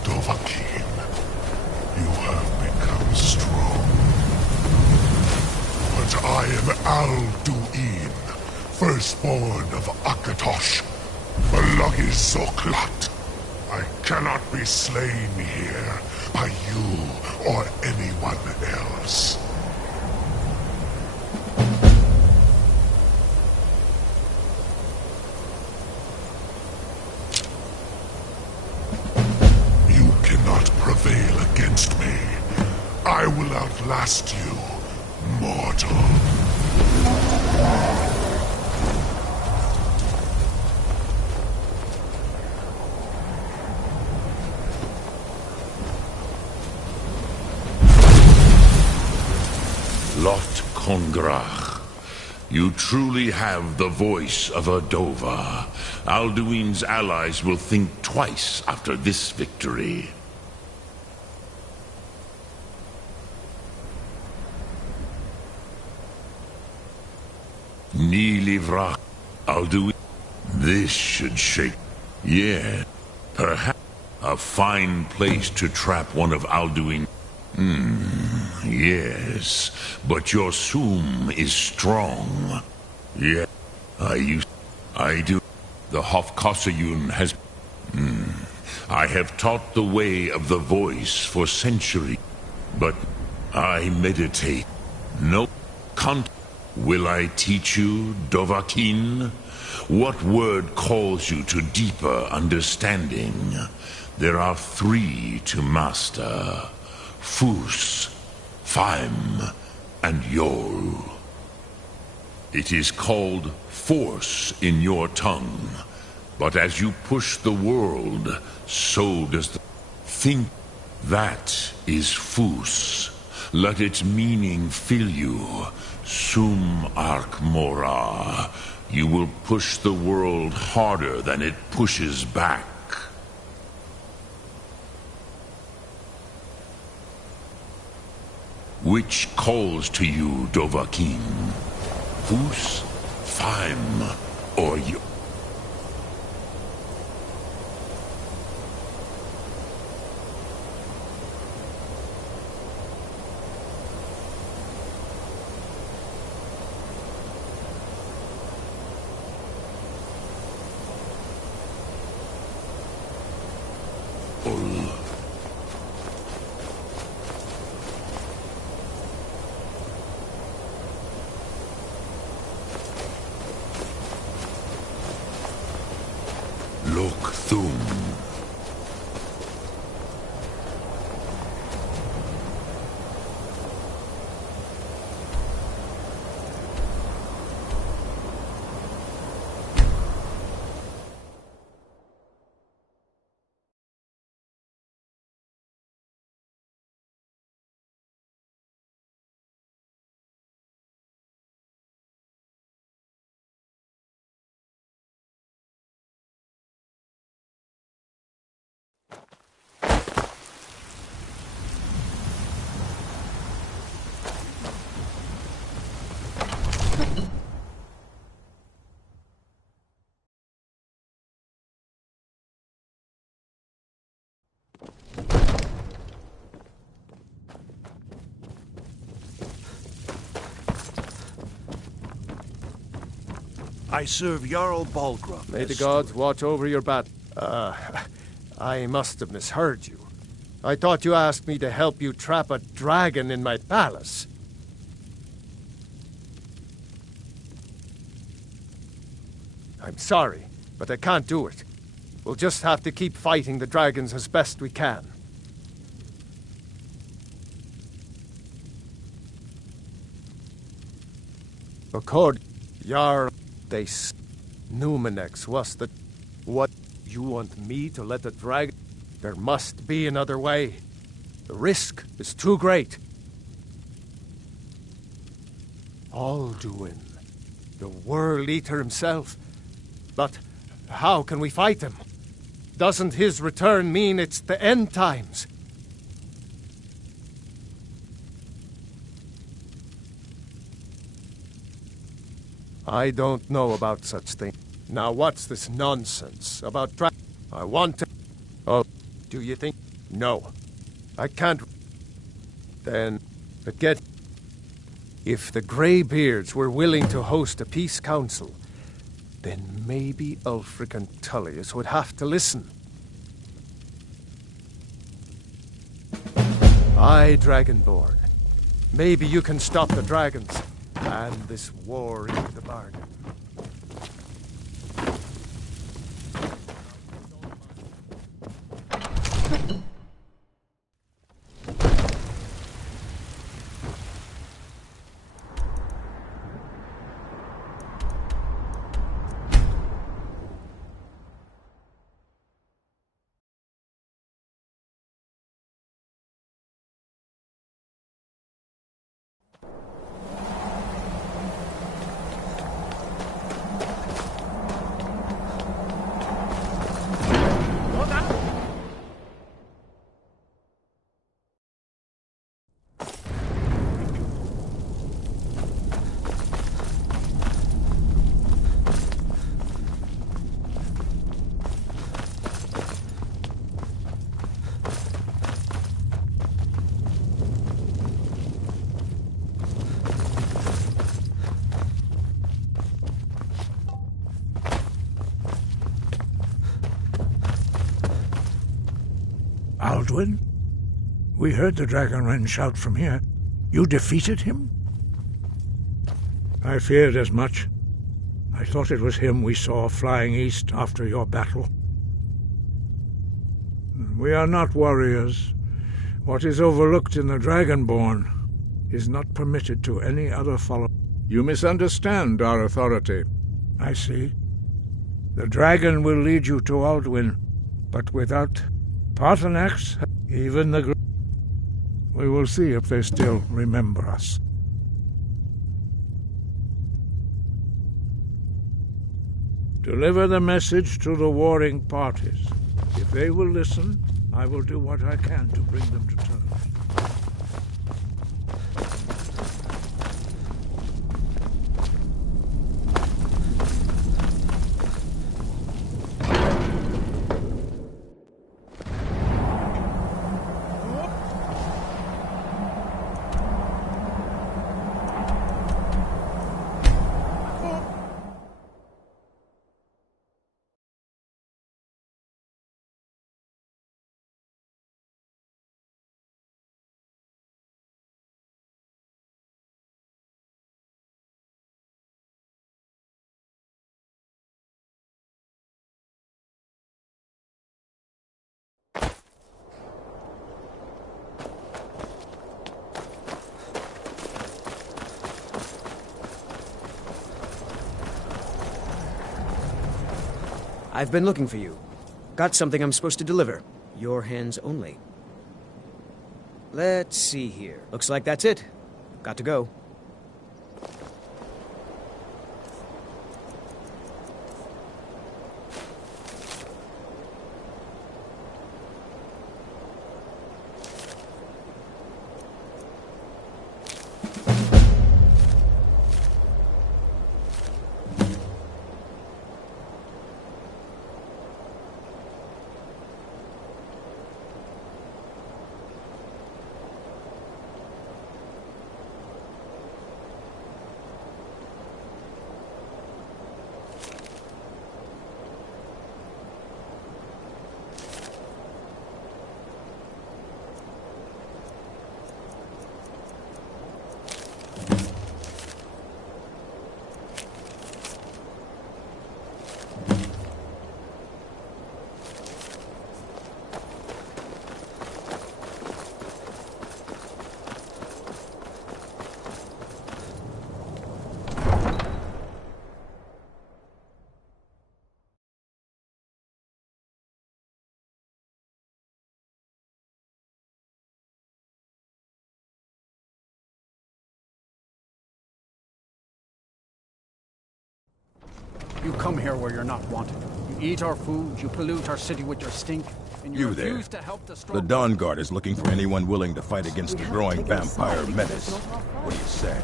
Dovahkiin, you have become strong. But I am Alduin, firstborn of Akatosh, Balagi Zoklat. I cannot be slain here by you or anyone else. You cannot prevail against me. I will outlast you, mortal. Lot Kongrach, you truly have the voice of a Dova. Alduin's allies will think twice after this victory. Ni livra, Alduin. This should shake. Yeah, perhaps a fine place to trap one of Alduin. Yes, but your Soom is strong. Yeah, I do. The Hofkossayun has... I have taught the way of the voice for centuries, but I meditate. No will I teach you, Dovahkiin? What word calls you to deeper understanding? There are 3 to master. Fus, Faim, and Yol. It is called force in your tongue, but as you push the world, so does the... Think that is Fus. Let its meaning fill you. Sum Ark Mora. You will push the world harder than it pushes back. Which calls to you, Dovahkiin? Fus, Faim, or you? Look, Thum. I serve Jarl Balgruuf. May the gods watch over your bat. I must have misheard you. I thought you asked me to help you trap a dragon in my palace. I'm sorry, but I can't do it. We'll just have to keep fighting the dragons as best we can. Accord, Jarl, they Numenex was the... What? You want me to let the dragon... There must be another way. The risk is too great. Alduin, the World Eater himself. But how can we fight him? Doesn't his return mean it's the end times? I don't know about such things. Now what's this nonsense about I want to... Oh, do you think... No. I can't... Then, forget... If the Greybeards were willing to host a peace council, then maybe Ulfric and Tullius would have to listen. Aye, Dragonborn. Maybe you can stop the dragons, and this war into the bargain. Alduin? We heard the Dragonrend shout from here. You defeated him? I feared as much. I thought it was him we saw flying east after your battle. We are not warriors. What is overlooked in the Dragonborn is not permitted to any other follower. You misunderstand our authority. I see. The dragon will lead you to Alduin, but without Paarthurnax, even the... We will see if they still remember us. Deliver the message to the warring parties. If they will listen, I will do what I can to bring them to terms. I've been looking for you. Got something I'm supposed to deliver. Your hands only. Let's see here. Looks like that's it. Got to go. You come here where you're not wanted. You eat our food, you pollute our city with your stink, and you refuse to help the strong. The Dawn Guard is looking for anyone willing to fight against the growing vampire menace. What do you say?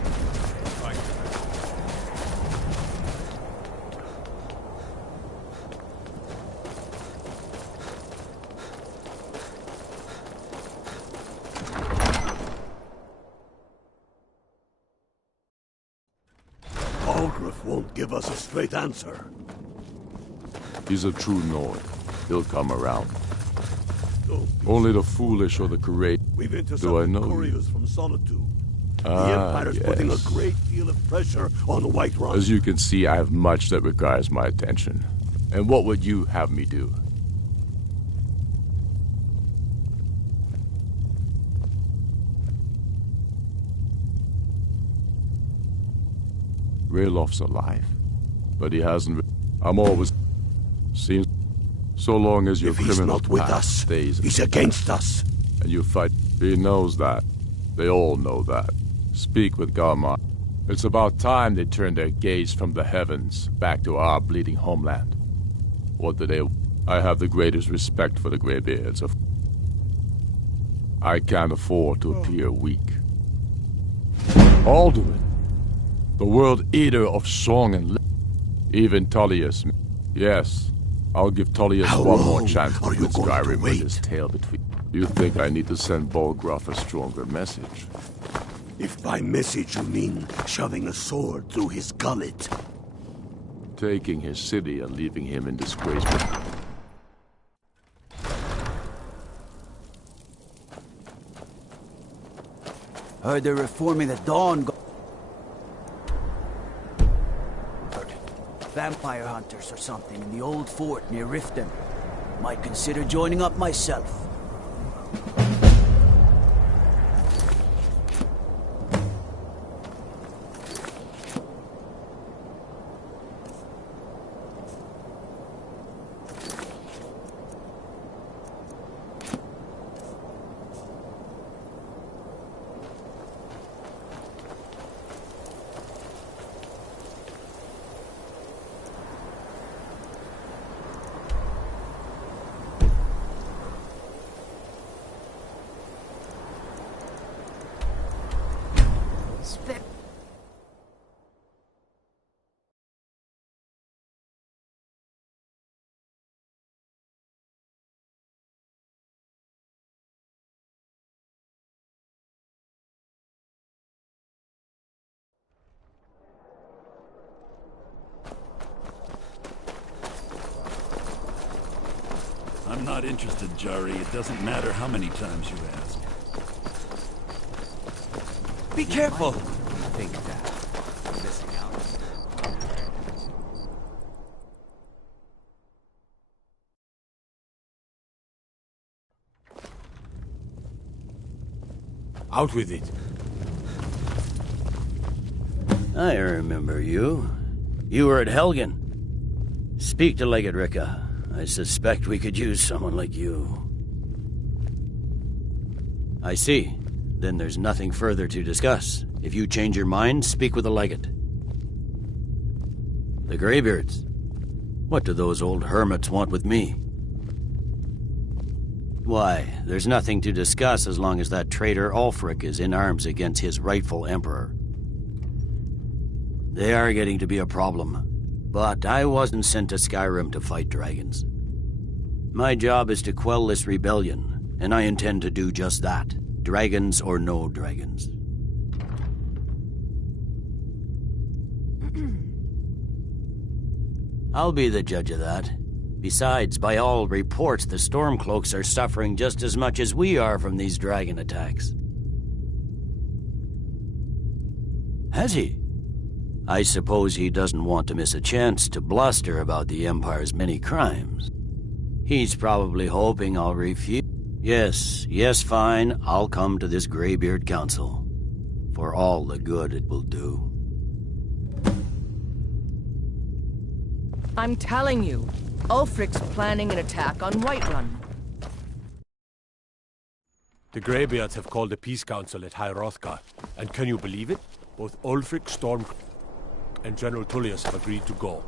Algriff won't give us a straight answer. He's a true Nord. He'll come around. Only the foolish or the courageous. We've Do I intercepted know couriers from Solitude. The Ah, Empire's yes. putting a great deal of pressure on Whiterun. As you can see, I have much that requires my attention. And what would you have me do? Raylof's alive, but he hasn't. I'm always. Seems. So long as your If he's criminal not with past us, stays. he's against us. And you fight. He knows that. They all know that. Speak with Garmar. It's about time they turned their gaze from the heavens back to our bleeding homeland. What do they? I have the greatest respect for the Greybeards. I can't afford to appear weak. Alduin, the world eater of song and even Tullius. Yes, I'll give Tullius one more chance to quit Skyrim with his tail between. You think I need to send Bolgraf a stronger message? If by message you mean shoving a sword through his gullet. Taking his city and leaving him in disgrace. Heard they're reforming the Dawn Guard. Vampire hunters or something in the old fort near Riften. Might consider joining up myself. I'm not interested, Jari. It doesn't matter how many times you ask. Be careful! Think that. You're missing out. Out with it. I remember you. You were at Helgen. Speak to Legate Ricka. I suspect we could use someone like you. I see. Then there's nothing further to discuss. If you change your mind, speak with the Legate. The Greybeards. What do those old hermits want with me? Why, there's nothing to discuss as long as that traitor Ulfric is in arms against his rightful emperor. They are getting to be a problem. But I wasn't sent to Skyrim to fight dragons. My job is to quell this rebellion, and I intend to do just that. Dragons or no dragons. I'll be the judge of that. Besides, by all reports, the Stormcloaks are suffering just as much as we are from these dragon attacks. Has he? I suppose he doesn't want to miss a chance to bluster about the Empire's many crimes. He's probably hoping I'll refuse. Yes, fine. I'll come to this Greybeard Council. For all the good it will do. I'm telling you, Ulfric's planning an attack on Whiterun. The Greybeards have called a peace council at High Hrothgar, and can you believe it? Both Ulfric, Storm, and General Tullius have agreed to go.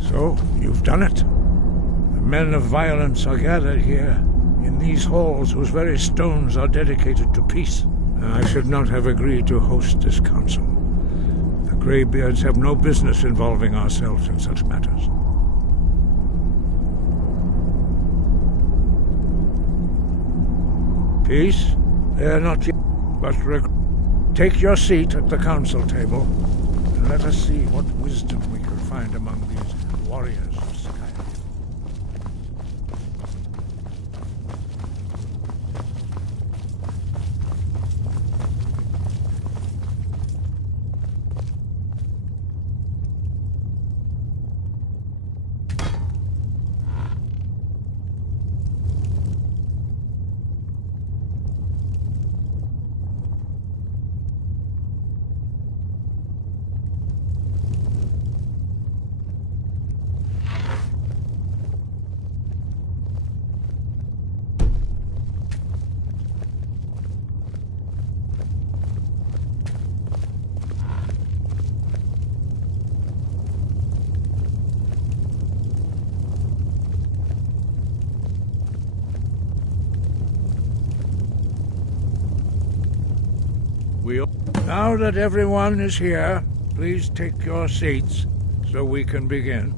So, you've done it. The men of violence are gathered here, in these halls whose very stones are dedicated to peace. I should not have agreed to host this council. The Greybeards have no business involving ourselves in such matters. Peace? They are not yet, but take your seat at the council table, and let us see what wisdom we can find among these warriors of Skyrim. Now that everyone is here, please take your seats so we can begin.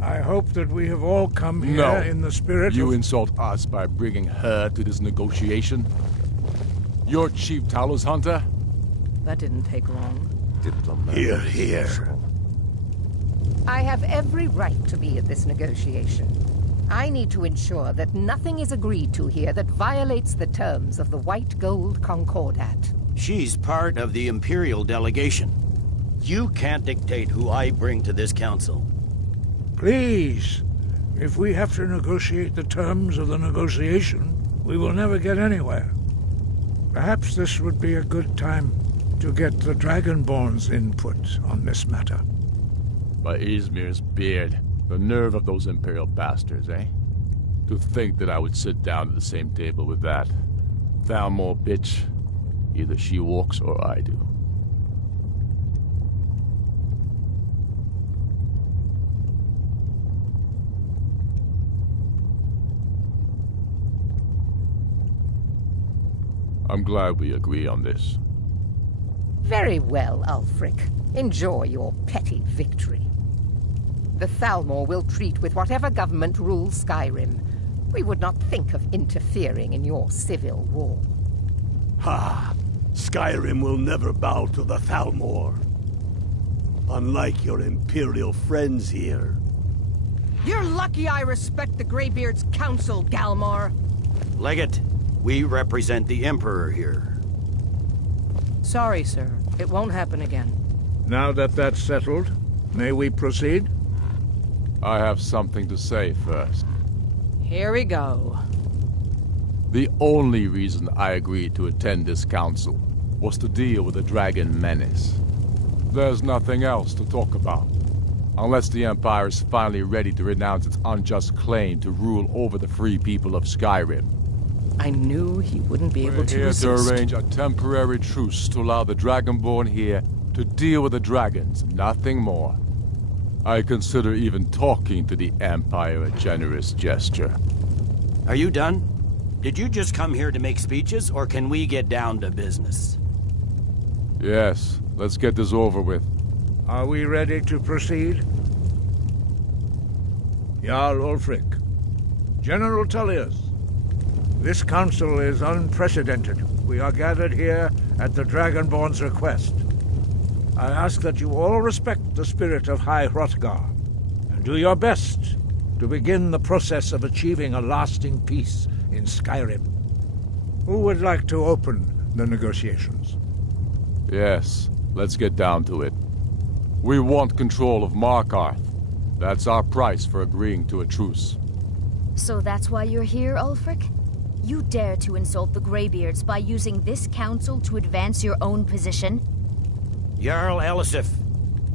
I hope that we have all come here in the spirit You of... insult us by bringing her to this negotiation? You're Chief Talos Hunter? That didn't take long. Hear, hear. I have every right to be at this negotiation. I need to ensure that nothing is agreed to here that violates the terms of the White Gold Concordat. She's part of the Imperial delegation. You can't dictate who I bring to this council. Please, if we have to negotiate the terms of the negotiation, we will never get anywhere. Perhaps this would be a good time to get the Dragonborn's input on this matter. By Izmir's beard, the nerve of those Imperial bastards, eh? To think that I would sit down at the same table with that Thalmor bitch. Either she walks or I do. I'm glad we agree on this. Very well, Ulfric. Enjoy your petty victory. The Thalmor will treat with whatever government rules Skyrim. We would not think of interfering in your civil war. Ha! Skyrim will never bow to the Thalmor. Unlike your Imperial friends here. You're lucky I respect the Greybeard's counsel, Galmar. Legate, we represent the Emperor here. Sorry, sir. It won't happen again. Now that that's settled, may we proceed? I have something to say first. Here we go. The only reason I agreed to attend this council was to deal with the dragon menace. There's nothing else to talk about. Unless the Empire is finally ready to renounce its unjust claim to rule over the free people of Skyrim. I knew he wouldn't be able to We're here resist. to arrange a temporary truce to allow the Dragonborn here to deal with the dragons, nothing more. I consider even talking to the Empire a generous gesture. Are you done? Did you just come here to make speeches, or can we get down to business? Yes, let's get this over with. Are we ready to proceed? Jarl Ulfric, General Tullius, this council is unprecedented. We are gathered here at the Dragonborn's request. I ask that you all respect the spirit of High Hrothgar, and do your best to begin the process of achieving a lasting peace in Skyrim. Who would like to open the negotiations? Yes, let's get down to it. We want control of Markarth. That's our price for agreeing to a truce. So that's why you're here, Ulfric? You dare to insult the Greybeards by using this council to advance your own position? Jarl Elisif.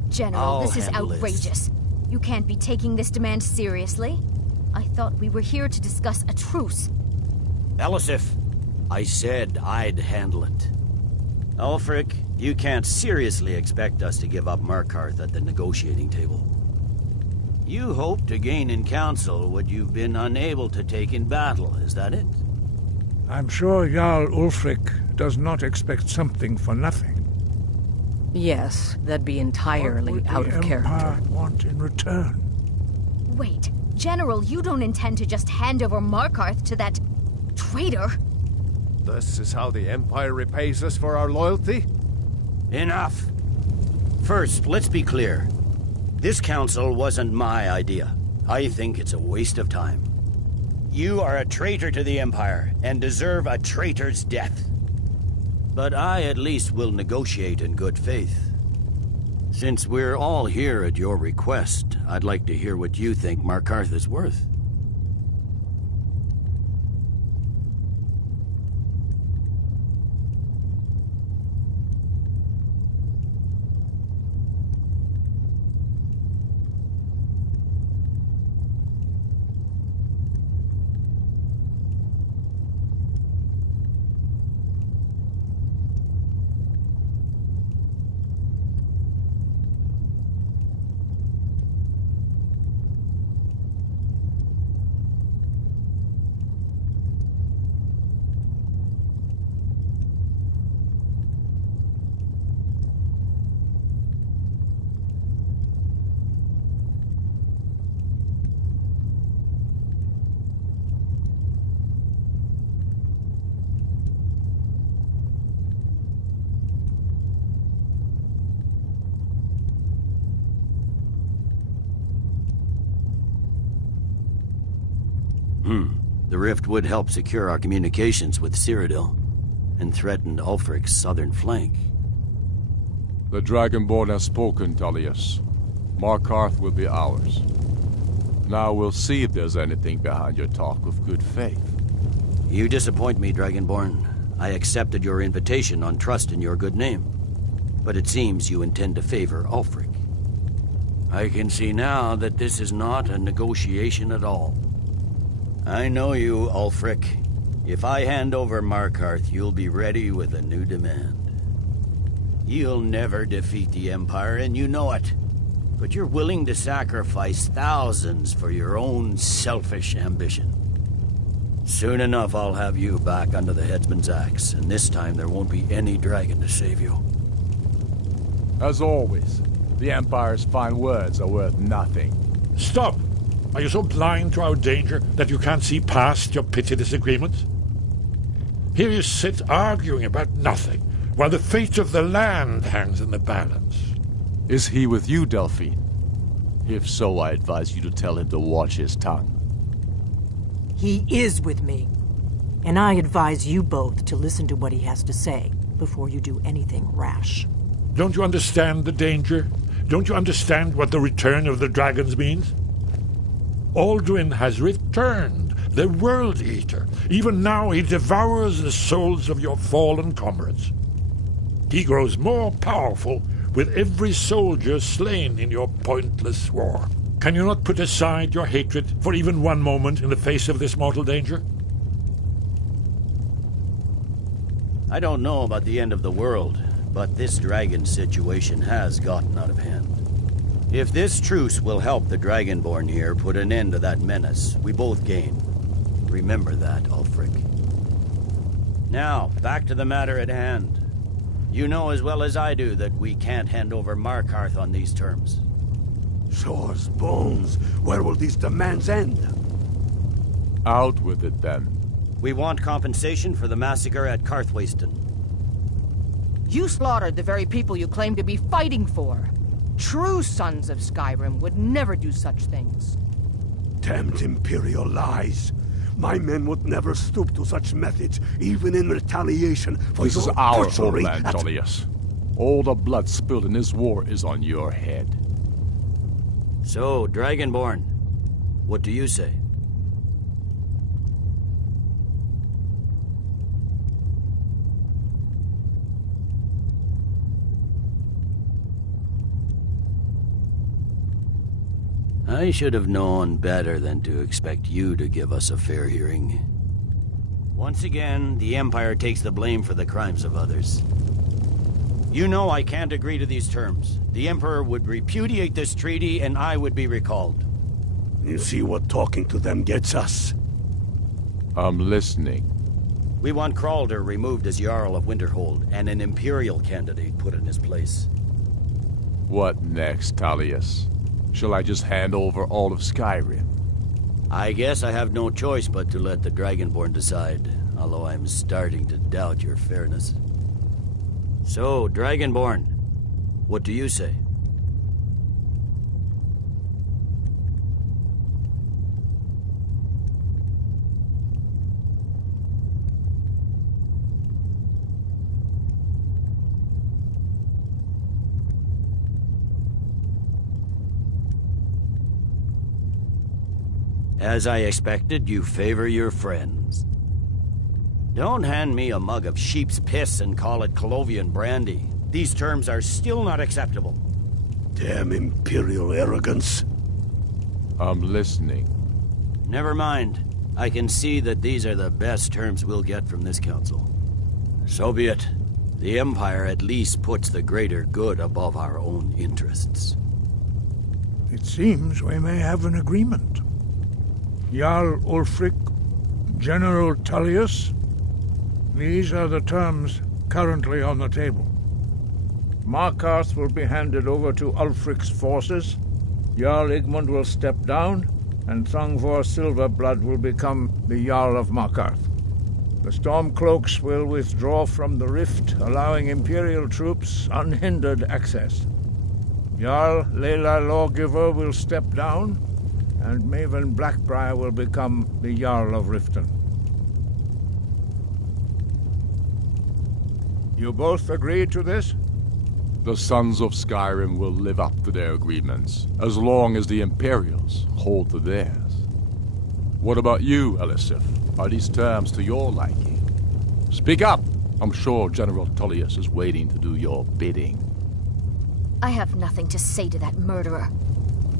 General, this is outrageous. You can't be taking this demand seriously. I thought we were here to discuss a truce. Elisif, I said I'd handle it. Ulfric, you can't seriously expect us to give up Markarth at the negotiating table. You hope to gain in council what you've been unable to take in battle, is that it? I'm sure Jarl Ulfric does not expect something for nothing. Yes, that'd be entirely out of character. What would the Empire want in return? Wait, General, you don't intend to just hand over Markarth to that traitor? This is how the Empire repays us for our loyalty? Enough! First, let's be clear. This council wasn't my idea. I think it's a waste of time. You are a traitor to the Empire, and deserve a traitor's death. But I at least will negotiate in good faith. Since we're all here at your request, I'd like to hear what you think Markarth is worth. The rift would help secure our communications with Cyrodiil, and threatened Ulfric's southern flank. The Dragonborn has spoken, Tullius. Markarth will be ours. Now we'll see if there's anything behind your talk of good faith. You disappoint me, Dragonborn. I accepted your invitation on trust in your good name. But it seems you intend to favor Ulfric. I can see now that this is not a negotiation at all. I know you, Ulfric. If I hand over Markarth, you'll be ready with a new demand. You'll never defeat the Empire, and you know it. But you're willing to sacrifice thousands for your own selfish ambition. Soon enough, I'll have you back under the headsman's axe, and this time there won't be any dragon to save you. As always, the Empire's fine words are worth nothing. Stop! Are you so blind to our danger that you can't see past your petty disagreements? Here you sit arguing about nothing, while the fate of the land hangs in the balance. Is he with you, Delphine? If so, I advise you to tell him to watch his tongue. He is with me. And I advise you both to listen to what he has to say before you do anything rash. Don't you understand the danger? Don't you understand what the return of the dragons means? Alduin has returned, the World Eater. Even now he devours the souls of your fallen comrades. He grows more powerful with every soldier slain in your pointless war. Can you not put aside your hatred for even one moment in the face of this mortal danger? I don't know about the end of the world, but this dragon situation has gotten out of hand. If this truce will help the Dragonborn here put an end to that menace, we both gain. Remember that, Ulfric. Now, back to the matter at hand. You know as well as I do that we can't hand over Markarth on these terms. Shores, bones, where will these demands end? Out with it, then. We want compensation for the massacre at Karthwasten. You slaughtered the very people you claim to be fighting for. True sons of Skyrim would never do such things. Damned Imperial lies. My men would never stoop to such methods, even in retaliation for This is your our butchery homeland, at... Tullius. All the blood spilled in this war is on your head. So, Dragonborn, what do you say? I should have known better than to expect you to give us a fair hearing. Once again, the Empire takes the blame for the crimes of others. You know I can't agree to these terms. The Emperor would repudiate this treaty, and I would be recalled. You see what talking to them gets us? I'm listening. We want Kralder removed as Jarl of Winterhold, and an Imperial candidate put in his place. What next, Tullius? Shall I just hand over all of Skyrim? I guess I have no choice but to let the Dragonborn decide, although I'm starting to doubt your fairness. So, Dragonborn, what do you say? As I expected, you favor your friends. Don't hand me a mug of sheep's piss and call it Colovian brandy. These terms are still not acceptable. Damn Imperial arrogance. I'm listening. Never mind. I can see that these are the best terms we'll get from this council. So be it. The Empire at least puts the greater good above our own interests. It seems we may have an agreement. Jarl Ulfric, General Tullius, these are the terms currently on the table. Markarth will be handed over to Ulfric's forces, Jarl Igmund will step down, and Thongvor Silverblood will become the Jarl of Markarth. The Stormcloaks will withdraw from the rift, allowing Imperial troops unhindered access. Jarl Lela Lawgiver will step down, and Maven Blackbriar will become the Jarl of Riften. You both agree to this? The Sons of Skyrim will live up to their agreements, as long as the Imperials hold to theirs. What about you, Elisif? Are these terms to your liking? Speak up! I'm sure General Tullius is waiting to do your bidding. I have nothing to say to that murderer.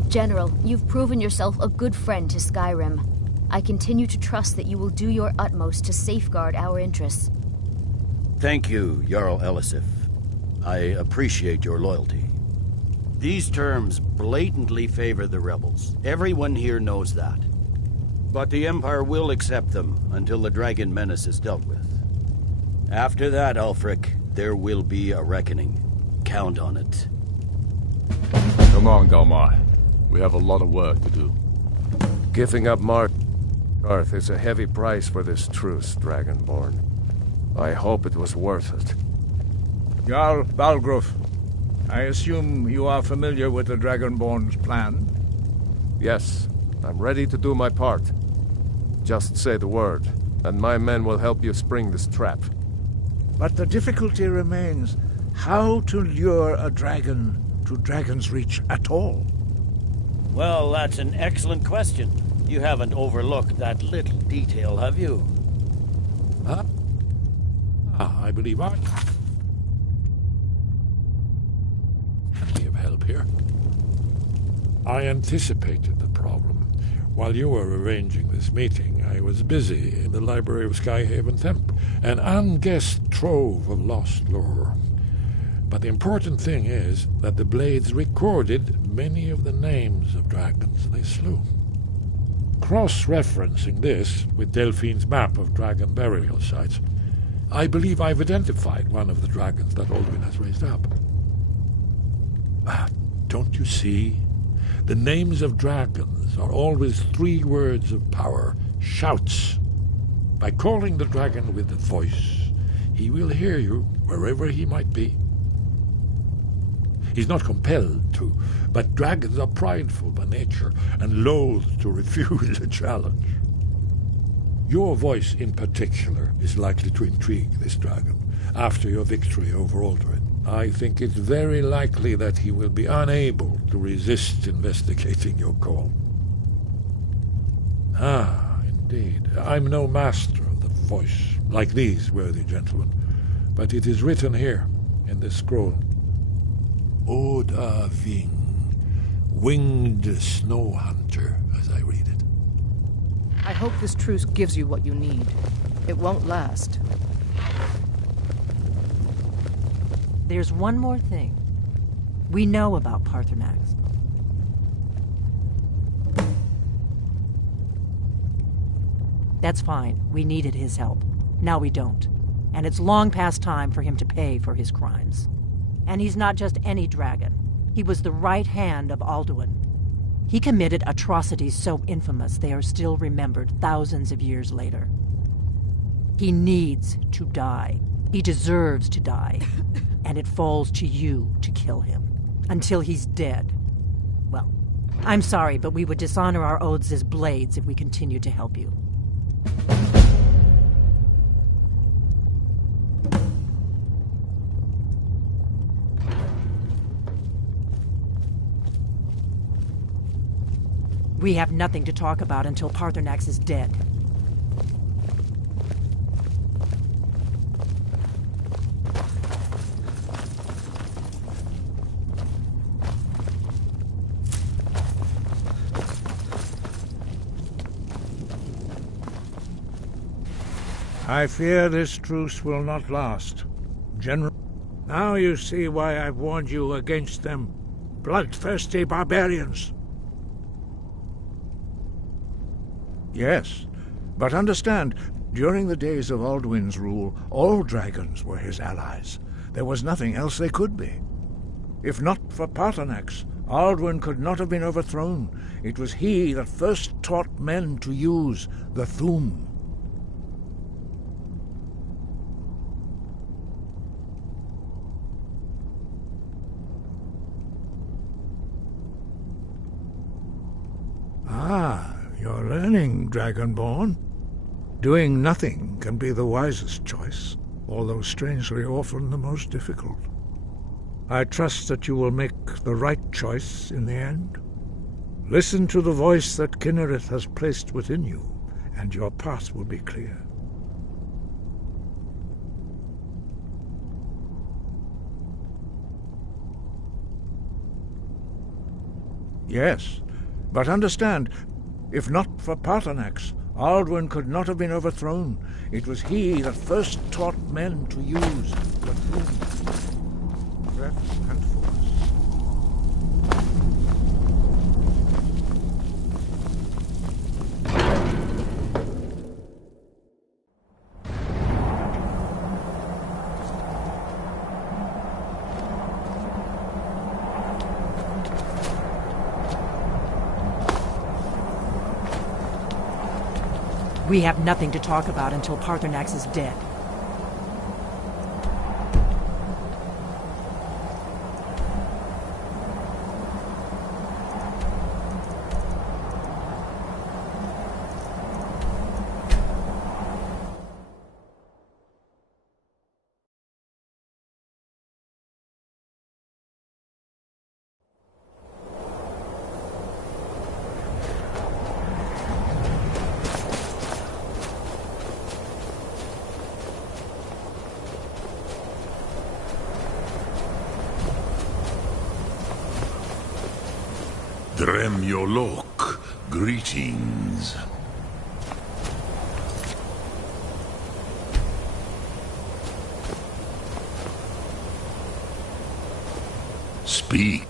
General, you've proven yourself a good friend to Skyrim. I continue to trust that you will do your utmost to safeguard our interests. Thank you, Jarl Elisif. I appreciate your loyalty. These terms blatantly favor the rebels. Everyone here knows that. But the Empire will accept them until the Dragon Menace is dealt with. After that, Ulfric, there will be a reckoning. Count on it. Come on, Galmar. We have a lot of work to do. Giving up Markarth is a heavy price for this truce, Dragonborn. I hope it was worth it. Jarl Balgruf, I assume you are familiar with the Dragonborn's plan? Yes, I'm ready to do my part. Just say the word, and my men will help you spring this trap. But the difficulty remains how to lure a dragon to Dragon's Reach at all. Well, that's an excellent question. You haven't overlooked that little detail, have you? Huh? I believe I can be of help here. I anticipated the problem. While you were arranging this meeting, I was busy in the library of Skyhaven Temp, an unguessed trove of lost lore. But the important thing is that the Blades recorded many of the names of dragons they slew. Cross-referencing this with Delphine's map of dragon burial sites, I believe I've identified one of the dragons that Alduin has raised up. Don't you see? The names of dragons are always 3 words of power, shouts. By calling the dragon with the voice, he will hear you wherever he might be. He's not compelled to, but dragons are prideful by nature and loath to refuse a challenge. Your voice in particular is likely to intrigue this dragon after your victory over Alduin. I think it's very likely that he will be unable to resist investigating your call. Ah, indeed. I'm no master of the voice, like these worthy gentlemen, but it is written here in this scroll. Oda Ving, winged snow hunter, as I read it. I hope this truce gives you what you need. It won't last. There's one more thing. We know about Paarthurnax. That's fine. We needed his help. Now we don't. And it's long past time for him to pay for his crimes. And he's not just any dragon. He was the right hand of Alduin. He committed atrocities so infamous they are still remembered thousands of years later. He needs to die. He deserves to die. And it falls to you to kill him. Until he's dead. Well, I'm sorry, but we would dishonor our oaths as Blades if we continued to help you. We have nothing to talk about until Paarthurnax is dead. I fear this truce will not last. General, now you see why I've warned you against them bloodthirsty barbarians. Yes, but understand, during the days of Alduin's rule, all dragons were his allies. There was nothing else they could be. If not for Paarthurnax, Alduin could not have been overthrown. It was he that first taught men to use the Thu'um. Ah, you're learning, Dragonborn. Doing nothing can be the wisest choice, although strangely often the most difficult. I trust that you will make the right choice in the end. Listen to the voice that Kynareth has placed within you, and your path will be clear. Yes, but understand, if not for Paarthurnax, Alduin could not have been overthrown. It was he that first taught men to use the Throne, breath and force. We have nothing to talk about until Paarthurnax is dead. Dremyolok, greetings. Speak.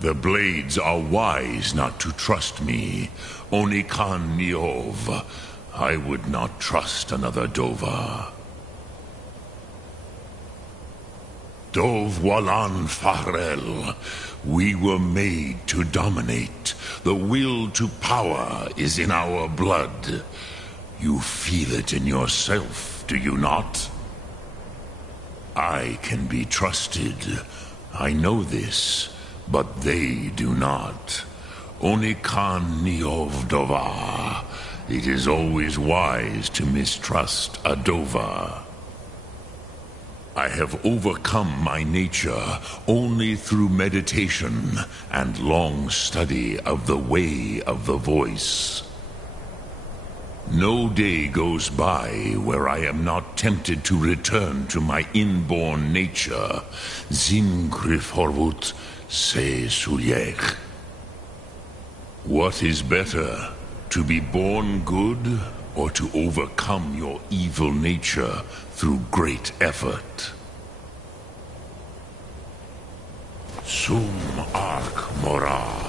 The blades are wise not to trust me. Onikan Niov. I would not trust another Dova. Dov Walan Farel. We were made to dominate. The will to power is in our blood. You feel it in yourself, do you not? I can be trusted. I know this, but they do not. Onikan Niov Dova. It is always wise to mistrust a Dova. I have overcome my nature only through meditation and long study of the way of the voice. No day goes by where I am not tempted to return to my inborn nature. Zimgrifhorvut se sulyech. What is better, to be born good or to overcome your evil nature through great effort? Sum Ark Mora.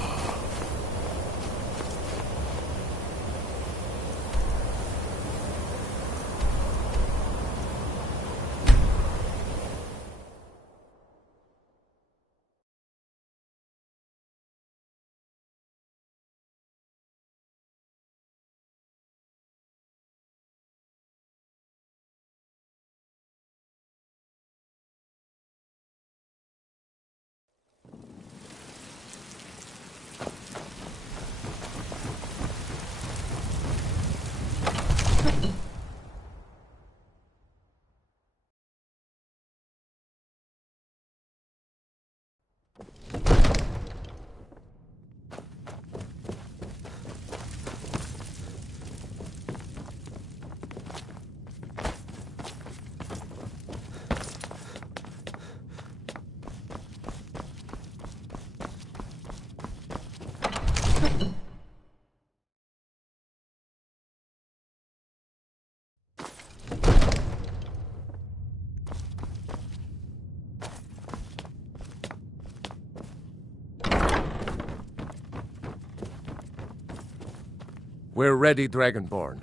We're ready, Dragonborn.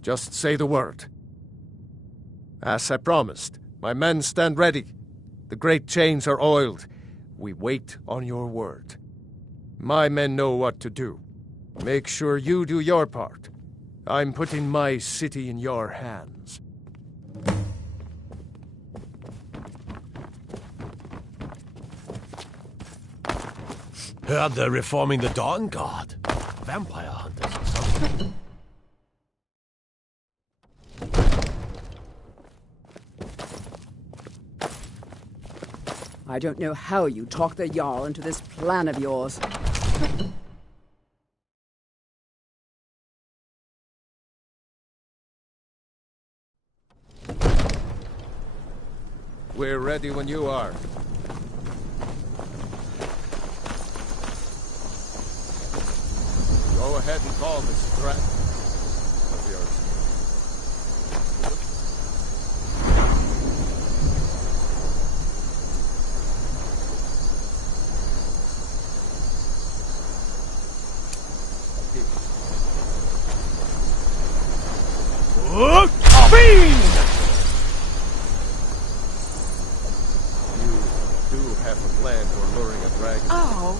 Just say the word. As I promised, my men stand ready. The great chains are oiled. We wait on your word. My men know what to do. Make sure you do your part. I'm putting my city in your hands. Heard they're reforming the Dawn Guard. Vampire hunters or something. I don't know how you talk the Jarl into this plan of yours. We're ready when you are. Go ahead and call this threat of yours. Fiend! You do have a plan for luring a dragon. Oh.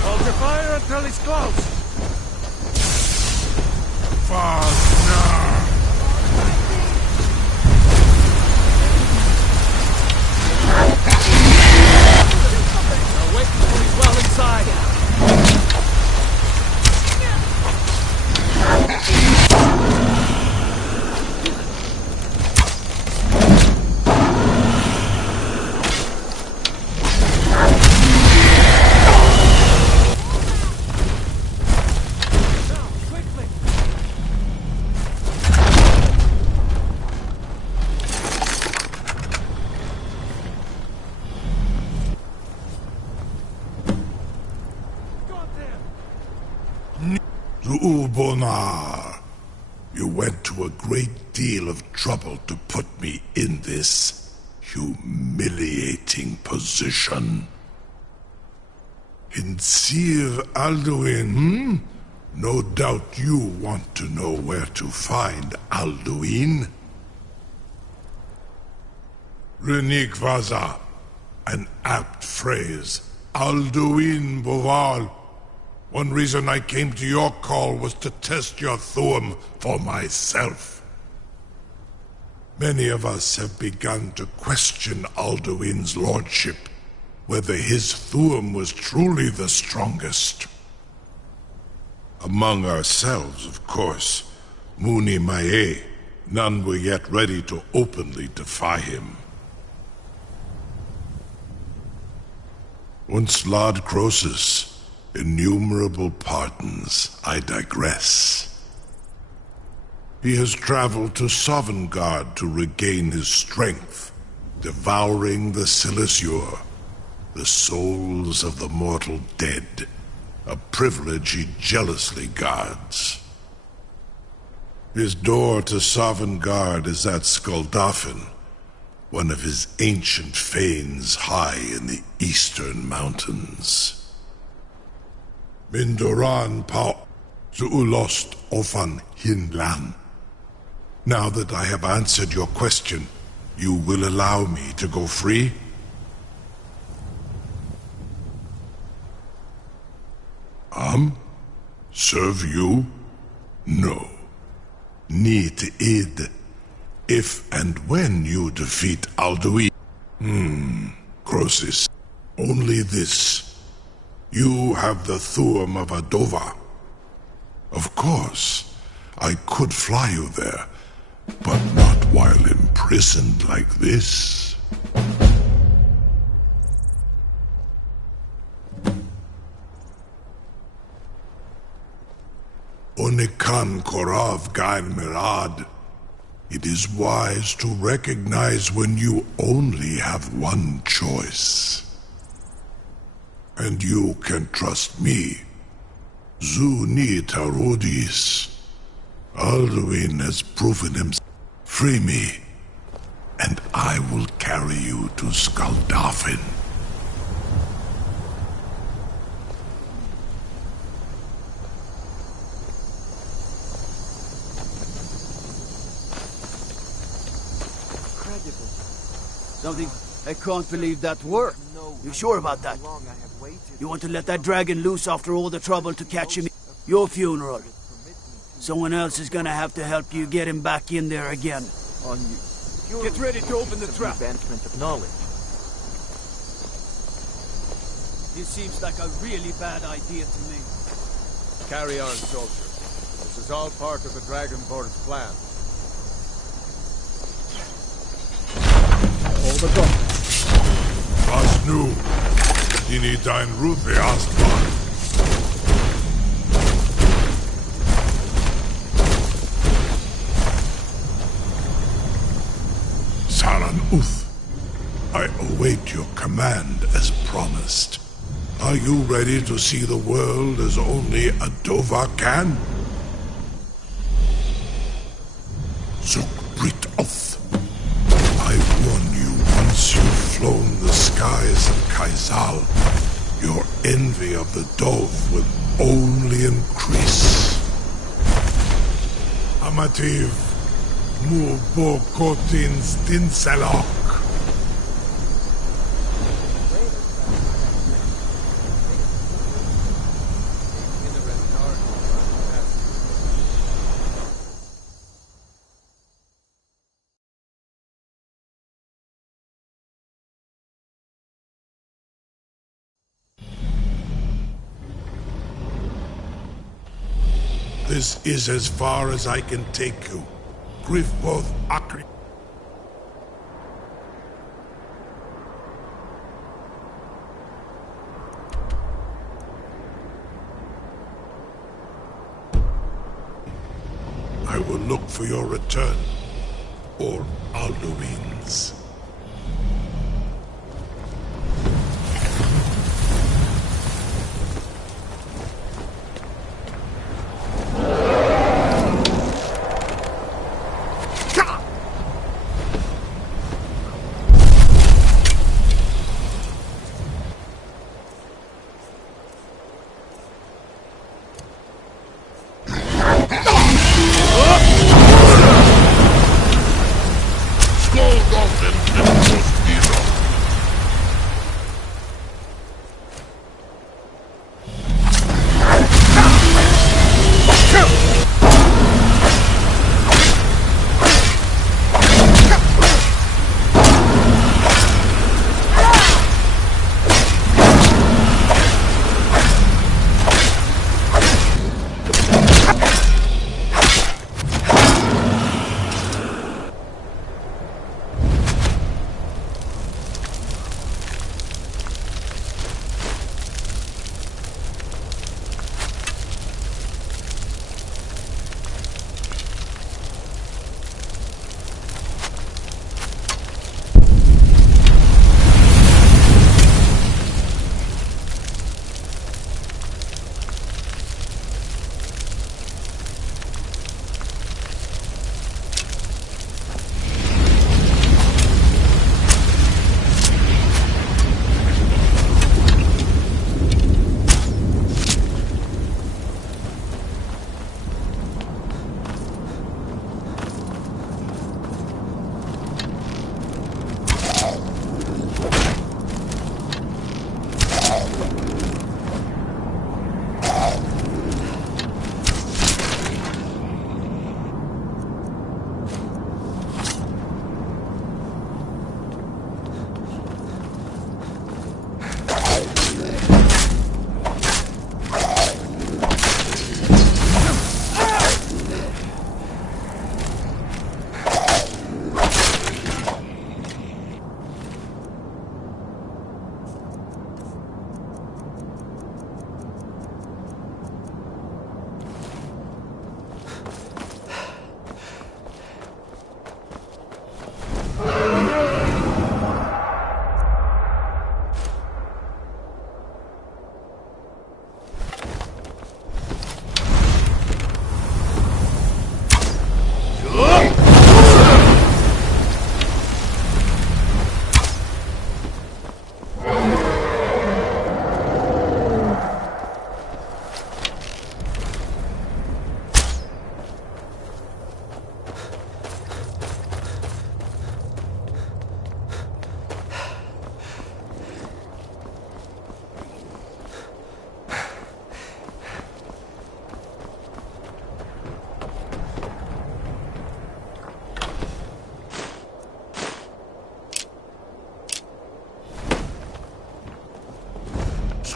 Hold your fire until he's close. Now wait until he's well inside. Ubonar, you went to a great deal of trouble to put me in this humiliating position. In Sir Alduin, No doubt you want to know where to find Alduin. Renigvaza, an apt phrase. Alduin Boval. One reason I came to your call was to test your Thuum for myself. Many of us have begun to question Alduin's lordship, whether his Thuum was truly the strongest. Among ourselves, of course, Muni Mae, none were yet ready to openly defy him. Once Lord Croesus, innumerable pardons, I digress. He has traveled to Sovngarde to regain his strength, devouring the Silesure, the souls of the mortal dead, a privilege he jealously guards. His door to Sovngarde is at Skuldafn, one of his ancient fanes high in the eastern mountains. Mindoran Pau Zuulost Ofan Hinlan. Now that I have answered your question, you will allow me to go free? Serve you? No. Need id. If and when you defeat Alduin. Croesus. Only this. You have the Thuum of Adova. Of course, I could fly you there, but not while imprisoned like this. Onikan Korav Gair Mirad. It is wise to recognize when you only have one choice. And you can trust me. Zuni Tarudis. Alduin has proven himself. Free me, and I will carry you to Skaldafin. Something I can't believe that worked. You sure about that? You want to let that dragon loose after all the trouble to catch him? Your funeral. Someone else is gonna have to help you get him back in there again. On you. Get ready to open the trap. Advancement of knowledge. This seems like a really bad idea to me. Carry on, soldier. This is all part of the Dragonborn's plan. All the gun. Was nu? Dini dein Rufe erstmal. Saran Uth, I await your command as promised. Are you ready to see the world as only a Dova can? Zuk Brit Oth, I warn you, once you've flown the skies of Kaizal, your envy of the Dove will only increase. Amativ, Murbo Kotin Stinselok. This is as far as I can take you. Grifboth Akri. I will look for your return, or Alduin's. Dolphin!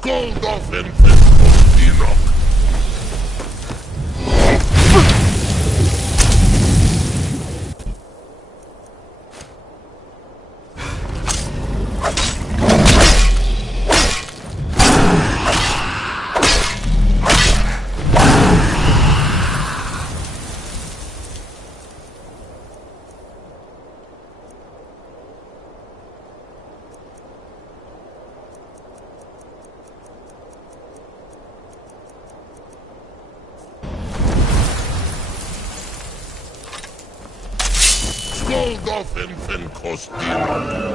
Skoldoffen Fiskostinok. Skoldoffen Fiskostinok.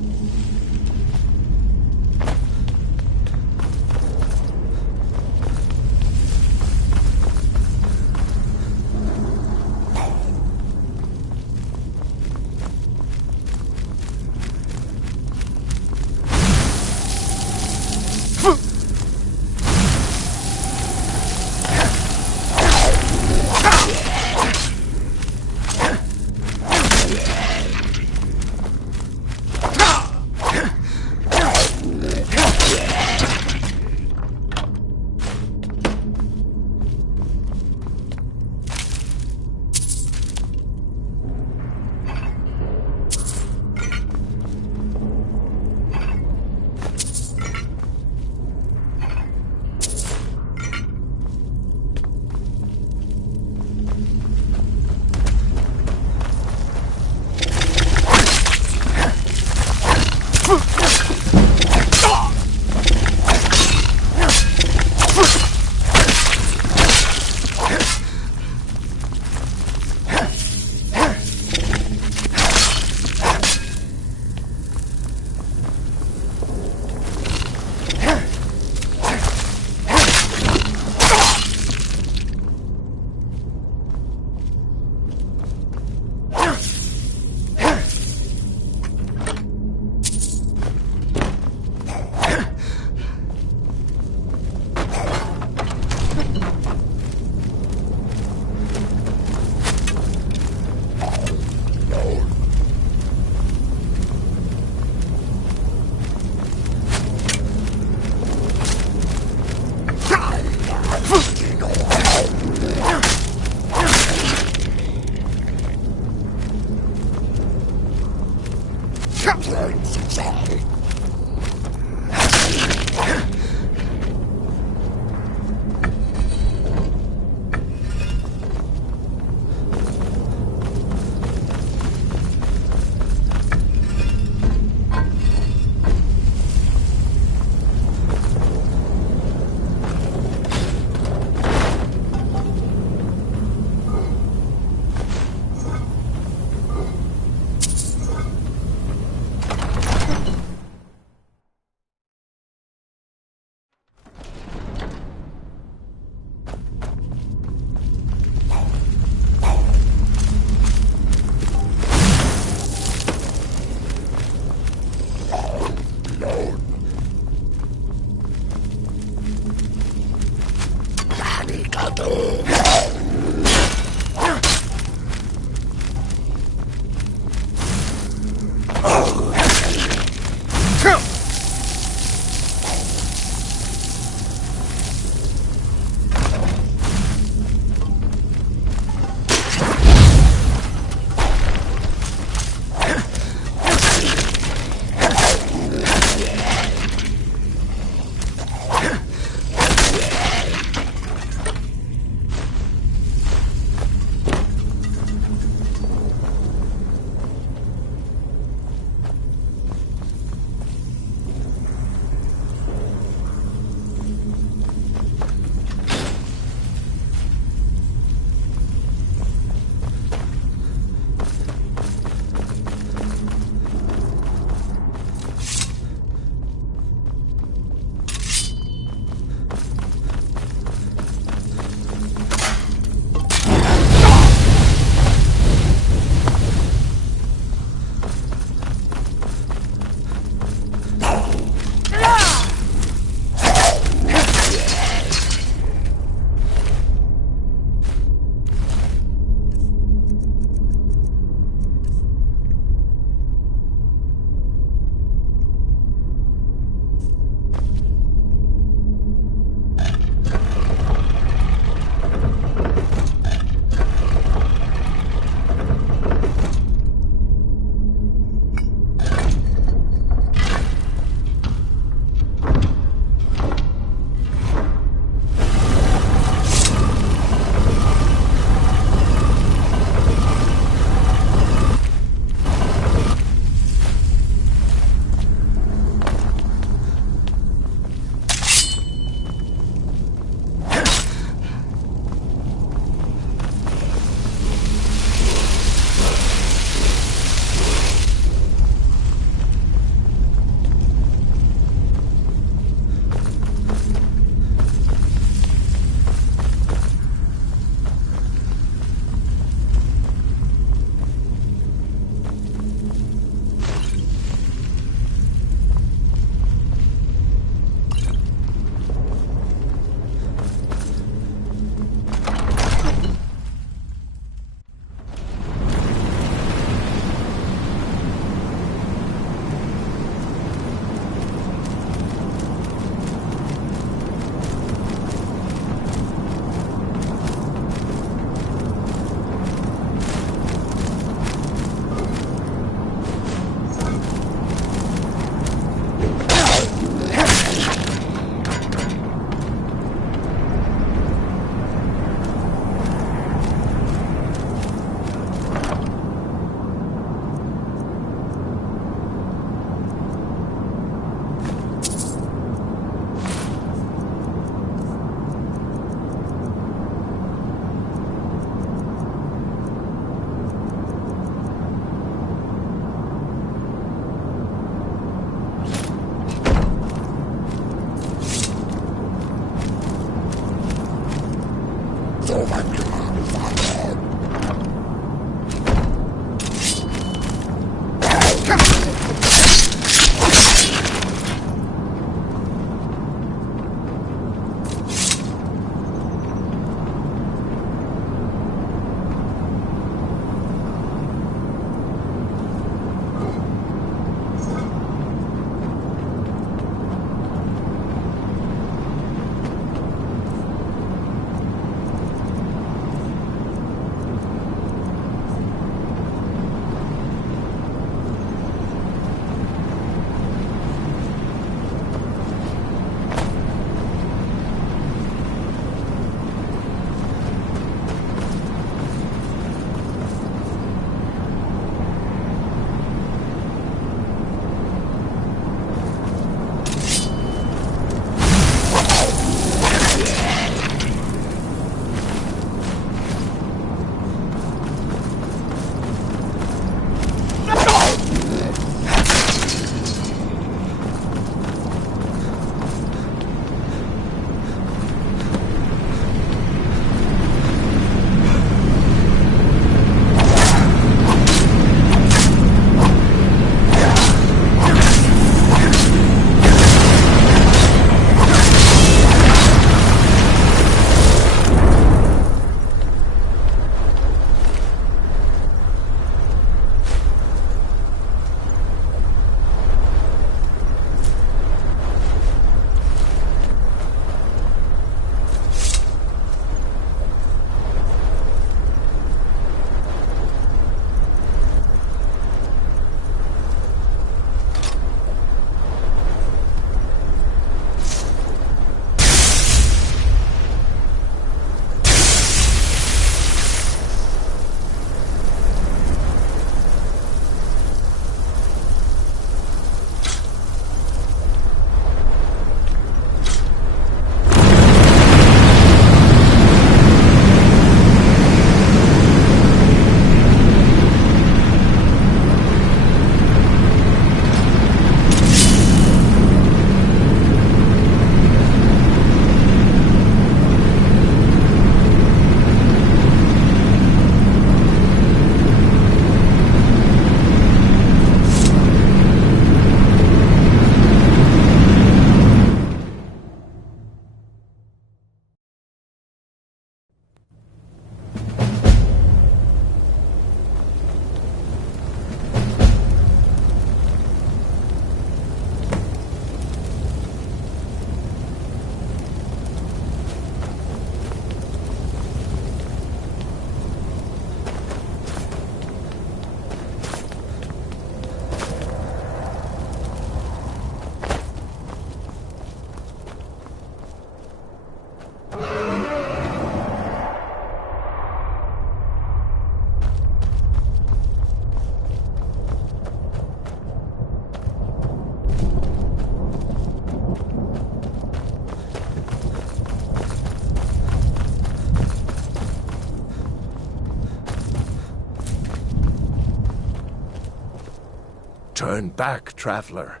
Turn back, traveler.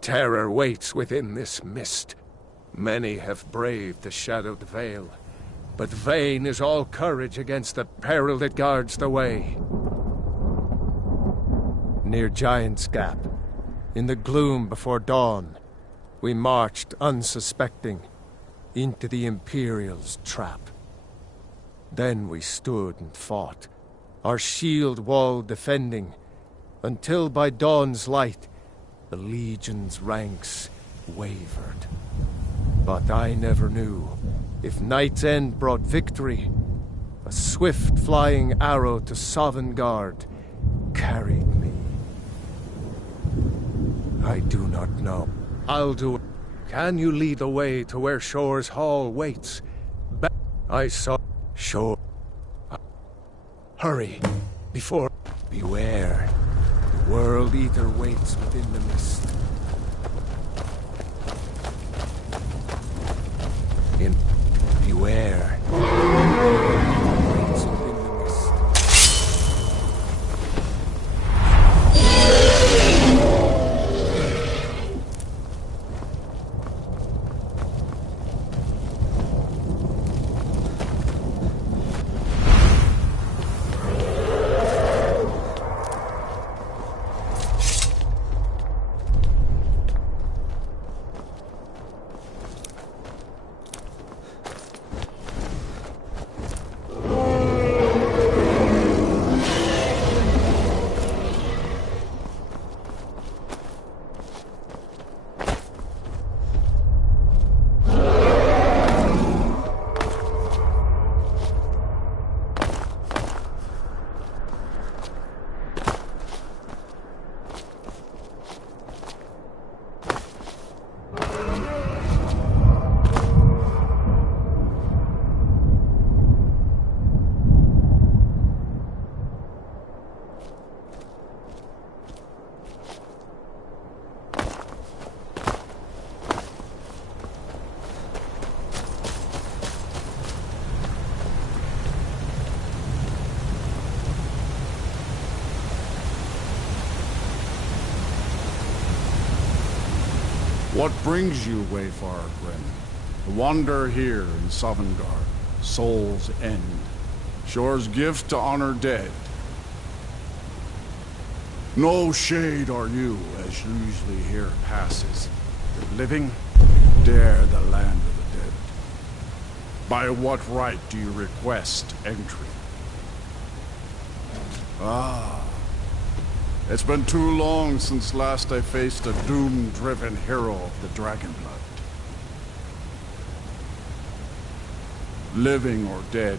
Terror waits within this mist. Many have braved the shadowed veil, but vain is all courage against the peril that guards the way. Near Giant's Gap, in the gloom before dawn, we marched unsuspecting into the Imperial's trap. Then we stood and fought, our shield wall defending, until by dawn's light the Legion's ranks wavered. But I never knew if Night's End brought victory. A swift flying arrow to Sovngarde carried me. I do not know. I'll do it. Can you lead the way to where Shore's Hall waits? I saw Shore. Hurry, before... Beware. The World Eater waits within the mist. Beware. Waits within the mist. What brings you, Wayfarer Grim? To wander here in Sovngarde, Soul's End, Shore's gift to honor dead. No shade are you, as usually here passes. The living dare the land of the dead. By what right do you request entry? Ah. It's been too long since last I faced a doom-driven hero of the Dragonblood. Living or dead,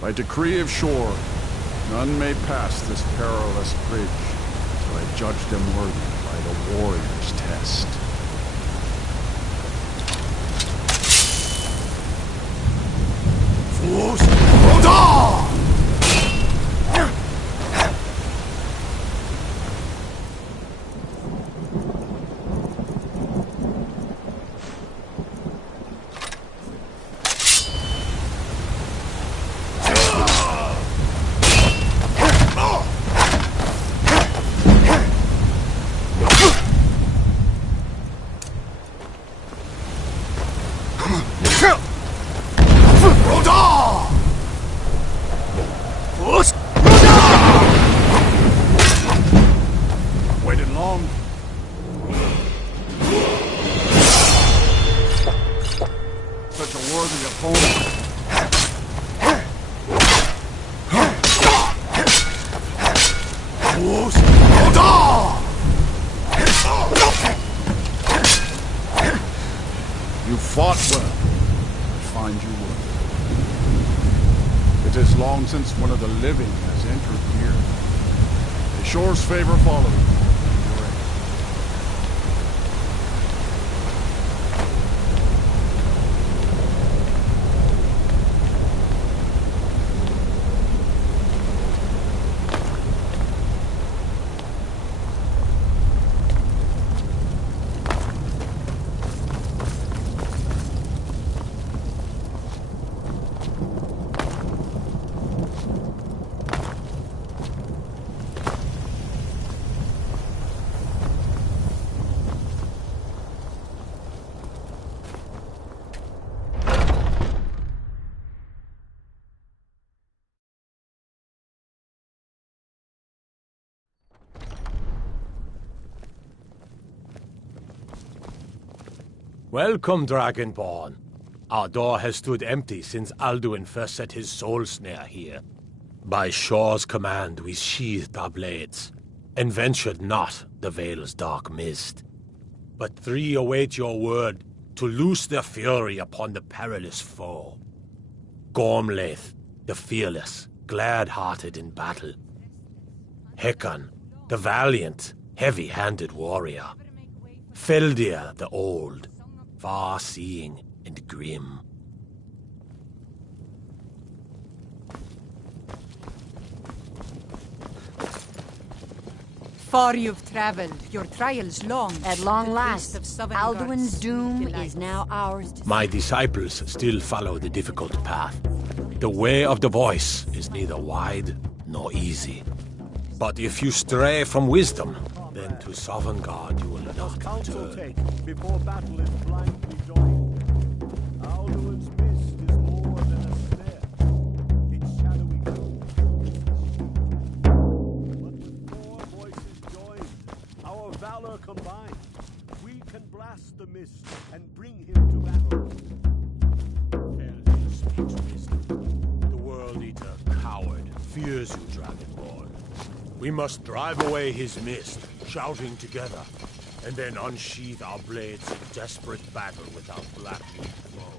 by decree of Shore, none may pass this perilous bridge till I judge them worthy by the warrior's test. Fools! Roda! Waited long. Such a worthy opponent. You fought well. I find you worthy. It is long since one of the living has entered here. The Shore's favor follows. Welcome, Dragonborn. Our door has stood empty since Alduin first set his soul snare here. By Shaw's command, we sheathed our blades, and ventured not the Vale's dark mist. But 3 await your word to loose their fury upon the perilous foe. Gormlaith, the fearless, glad-hearted in battle. Hekon, the valiant, heavy-handed warrior. Feldir, the old, far-seeing and grim. Far you've traveled, your trial's long. At long last, Alduin's doom is now ours to My disciples still follow the difficult path. The way of the voice is neither wide nor easy. But if you stray from wisdom, then to Sovngarde you will not return. Before battle is blindly joined. Alduin's mist is more than a snare. Its shadowy gloom. But with 4 voices joined, our valor combined, we can blast the mist and bring him to battle. Feldir speaks wisdom. The World Eater, coward, fears you, Dragonborn. We must drive away his mist, shouting together, and then unsheath our blades in desperate battle with our black-meat foe.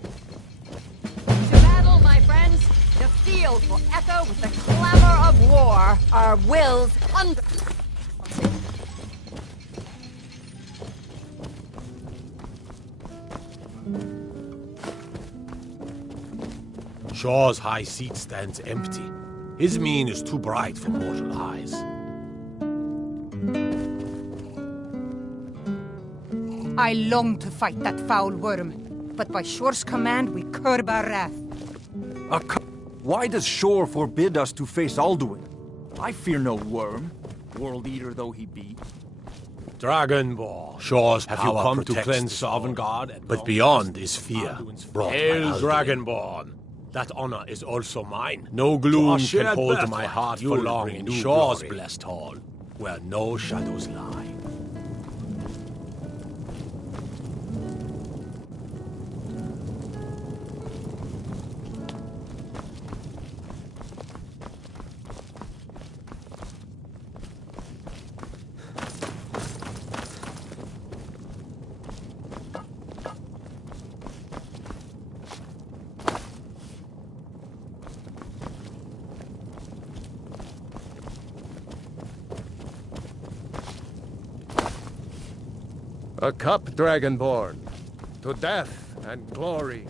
To battle, my friends! The field will echo with the clamor of war. Our wills under... Shaw's high seat stands empty. His mien is too bright for mortal eyes. I long to fight that foul worm, but by Shor's command we curb our wrath. Why does Shor forbid us to face Alduin? I fear no worm, world eater though he be. Dragonborn, Shaw's power have you come to cleanse Sovngarde, but beyond is fear. Hail, Dragonborn! That honor is also mine. No gloom can hold my heart for long in Shaw's blessed hall, where no shadows lie. A cup, Dragonborn, to death and glory.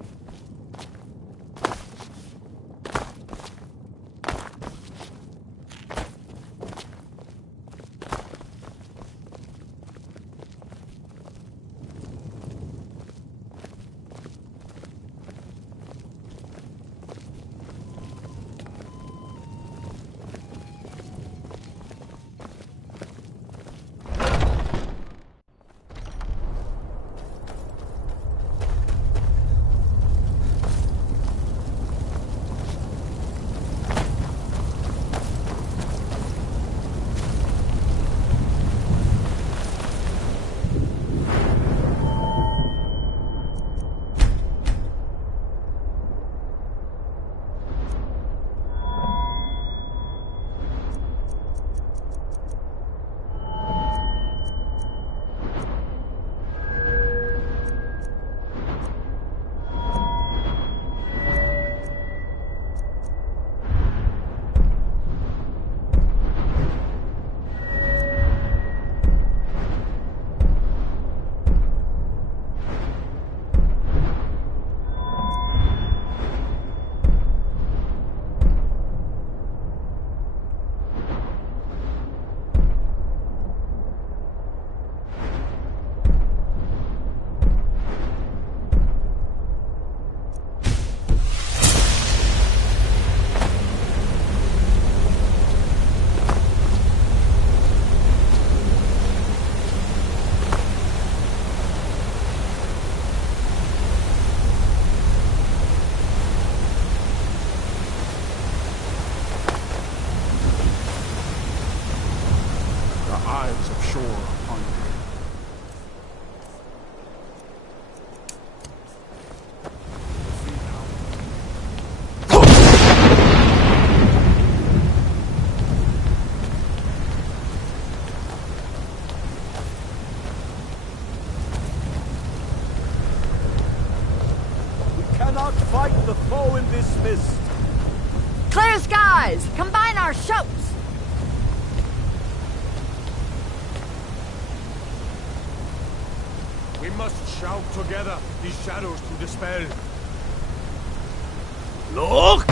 dismissed. Clear skies! Combine our shouts! We must shout together these shadows to dispel. Look!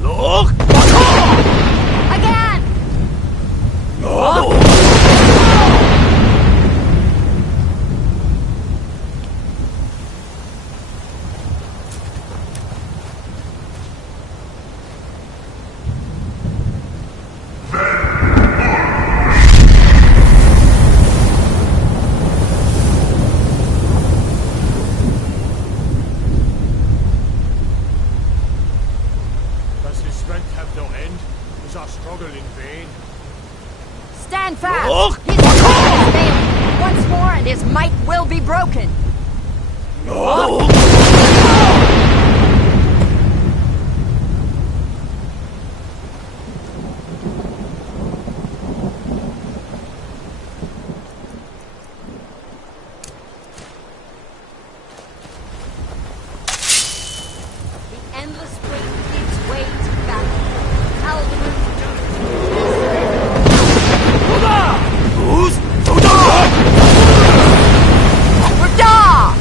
Look! Again! Look! Does his strength have no end? Is our struggle in vain? Stand fast! Look! His strength is failing. Once more and his might will be broken. Look! The endless wait gives way to battle. Alderman Who's? Rada!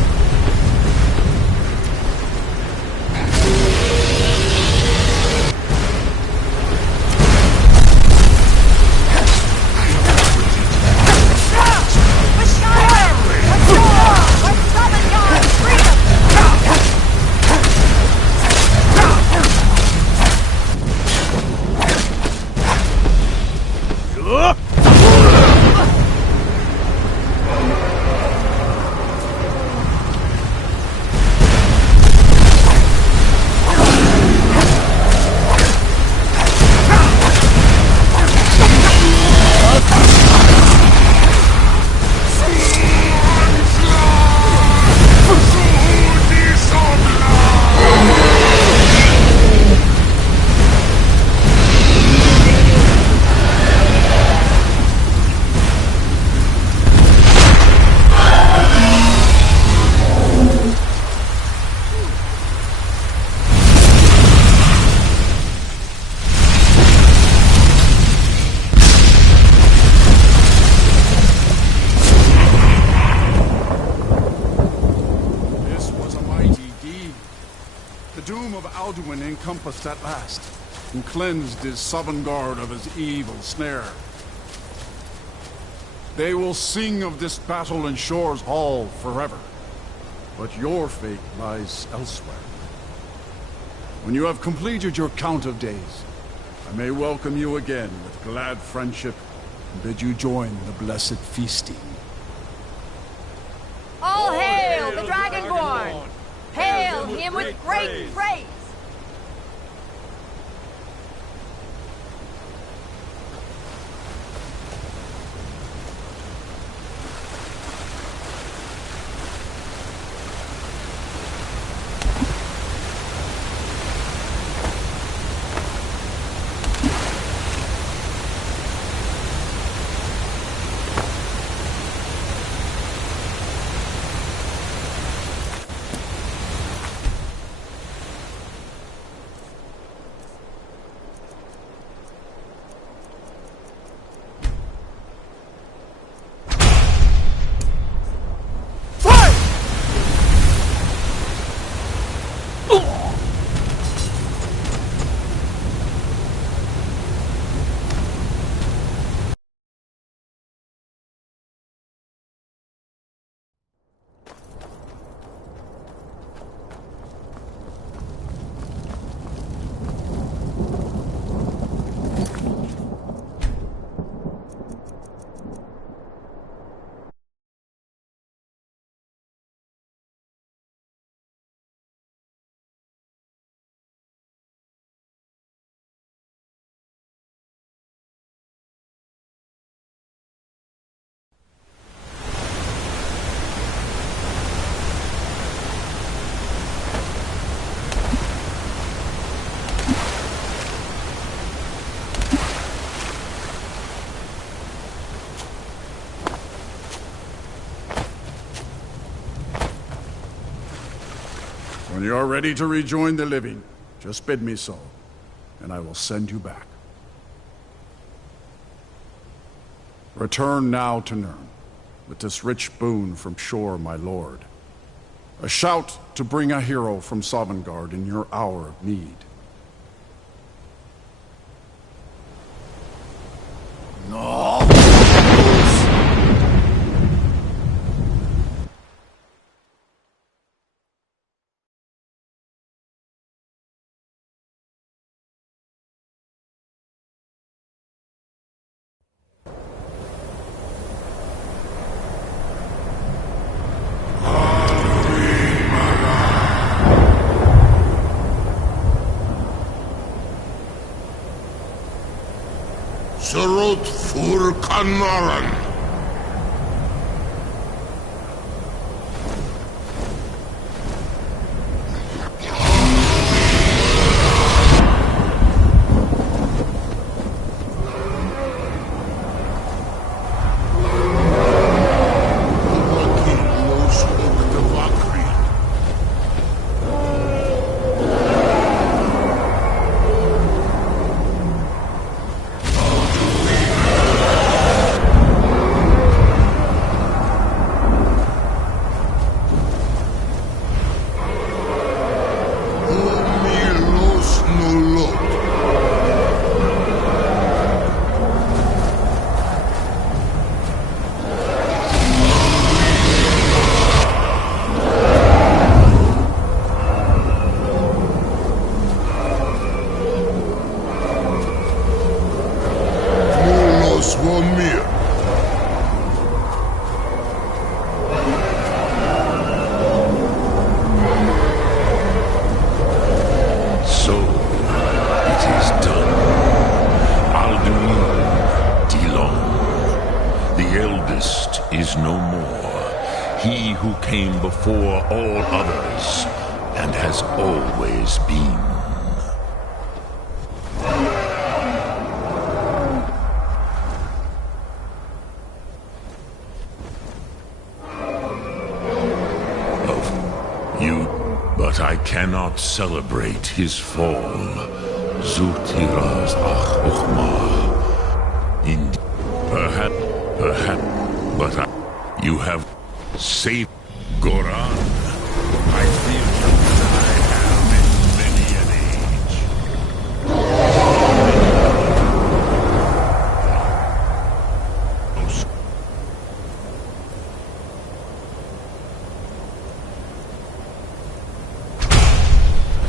This was a mighty deed. The doom of Alduin encompassed at last, and cleansed his Sovngarde of his evil snare. They will sing of this battle in Shore's Hall forever, but your fate lies elsewhere. When you have completed your count of days, I may welcome you again with glad friendship and bid you join the blessed feasting. All hail the Dragonborn! Hail him with great praise! When you are ready to rejoin the living, just bid me so, and I will send you back. Return now to Nirn, with this rich boon from shore, my lord. A shout to bring a hero from Sovngarde in your hour of need. No! Surut fur kanaran. He who came before all others, and has always been. Of you, but I cannot celebrate his fall. Zutiraz ach uchma. Indeed, perhaps, but you have saved Goran. I feel that I have in many an age.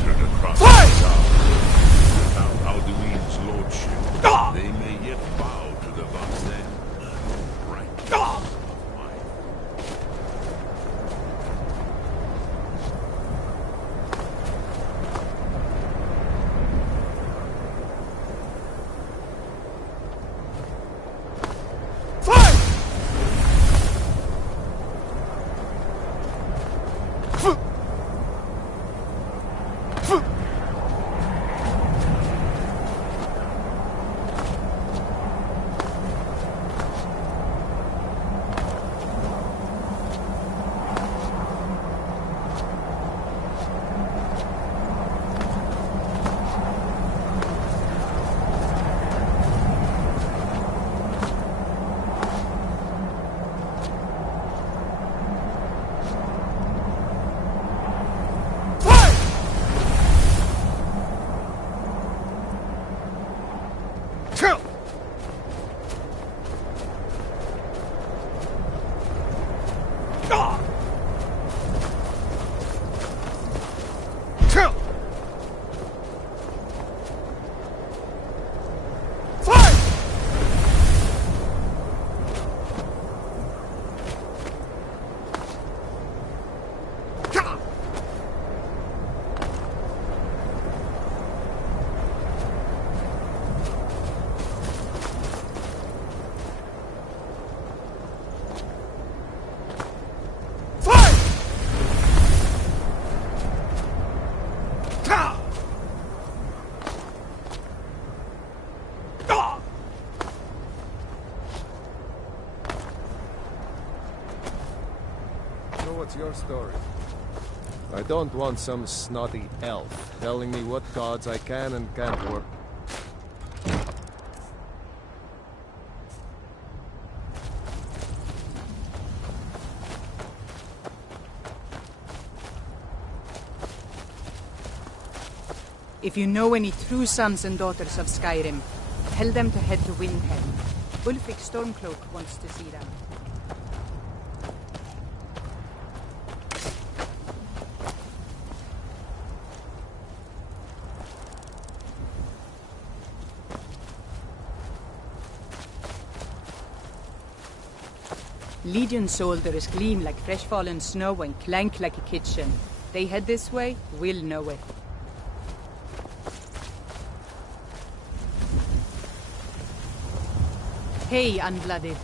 Turn across the south, without Alduin's lordship, they may yet bow to the Vaxen. Right. What's your story? I don't want some snotty elf telling me what gods I can and can't work. If you know any true sons and daughters of Skyrim, tell them to head to Windhelm. Ulfric Stormcloak wants to see them. Legion soldiers gleam like fresh fallen snow and clank like a kitchen. They head this way, we'll know it. Hey, Unblooded.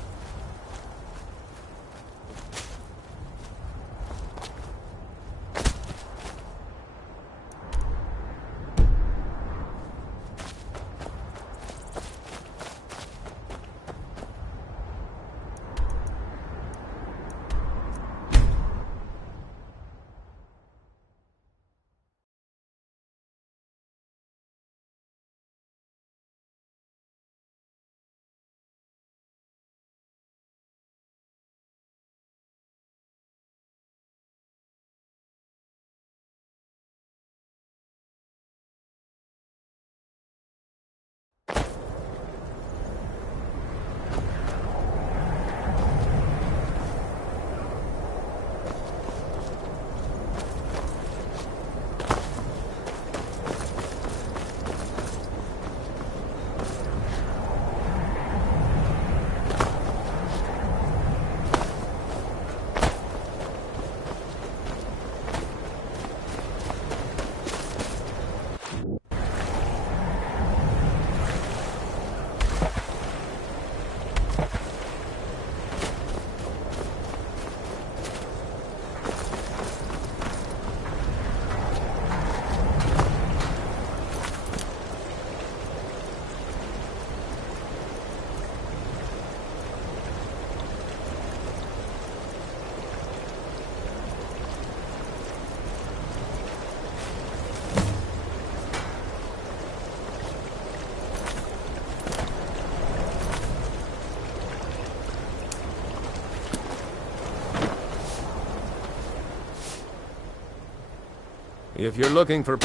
If you're looking for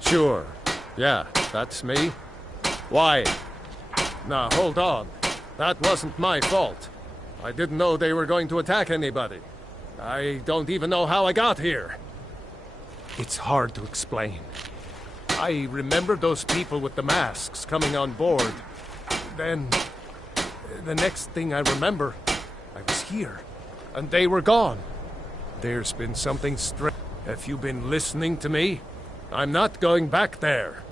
Sure. Yeah, that's me. Why? Now, hold on. That wasn't my fault. I didn't know they were going to attack anybody. I don't even know how I got here. It's hard to explain. I remember those people with the masks coming on board. Then, the next thing I remember, I was here, and they were gone. There's been something strange. Have you been listening to me? I'm not going back there.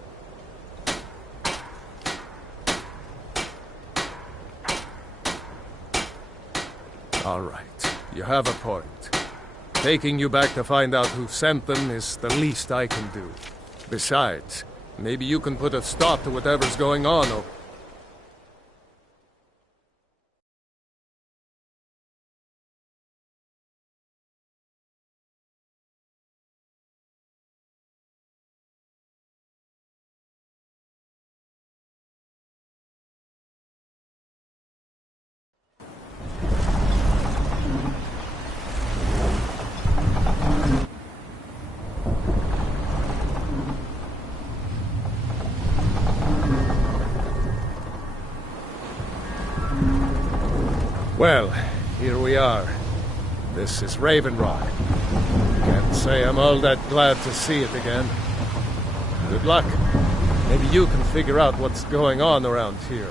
All right, you have a point. Taking you back to find out who sent them is the least I can do. Besides, maybe you can put a stop to whatever's going on over. Well, here we are. This is Raven Rock. Can't say I'm all that glad to see it again. Good luck. Maybe you can figure out what's going on around here.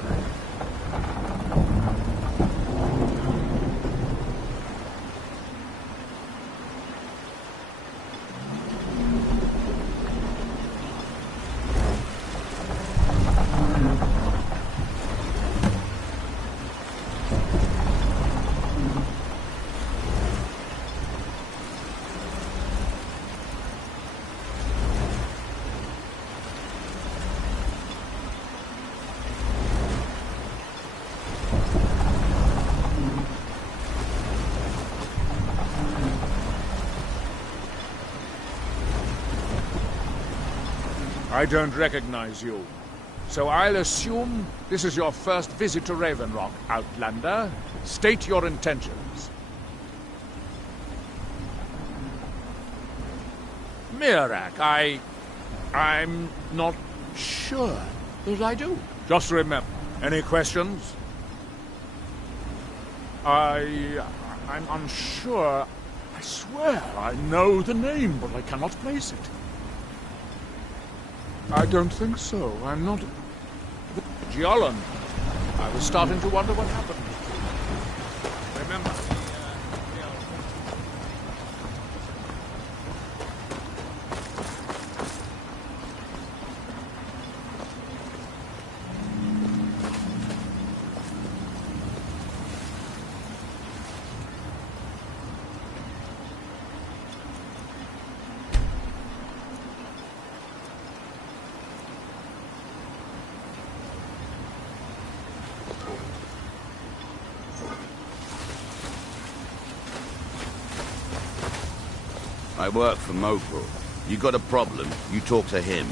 I don't recognize you. So I'll assume this is your first visit to Raven Rock, Outlander. State your intentions. Mirak, I'm not sure that I do. Just remember, any questions? I'm unsure. I swear I know the name, but I cannot place it. I don't think so. I'm not... Jolland. I was starting to wonder what happened. Remember... I work for Mopro. You got a problem, you talk to him.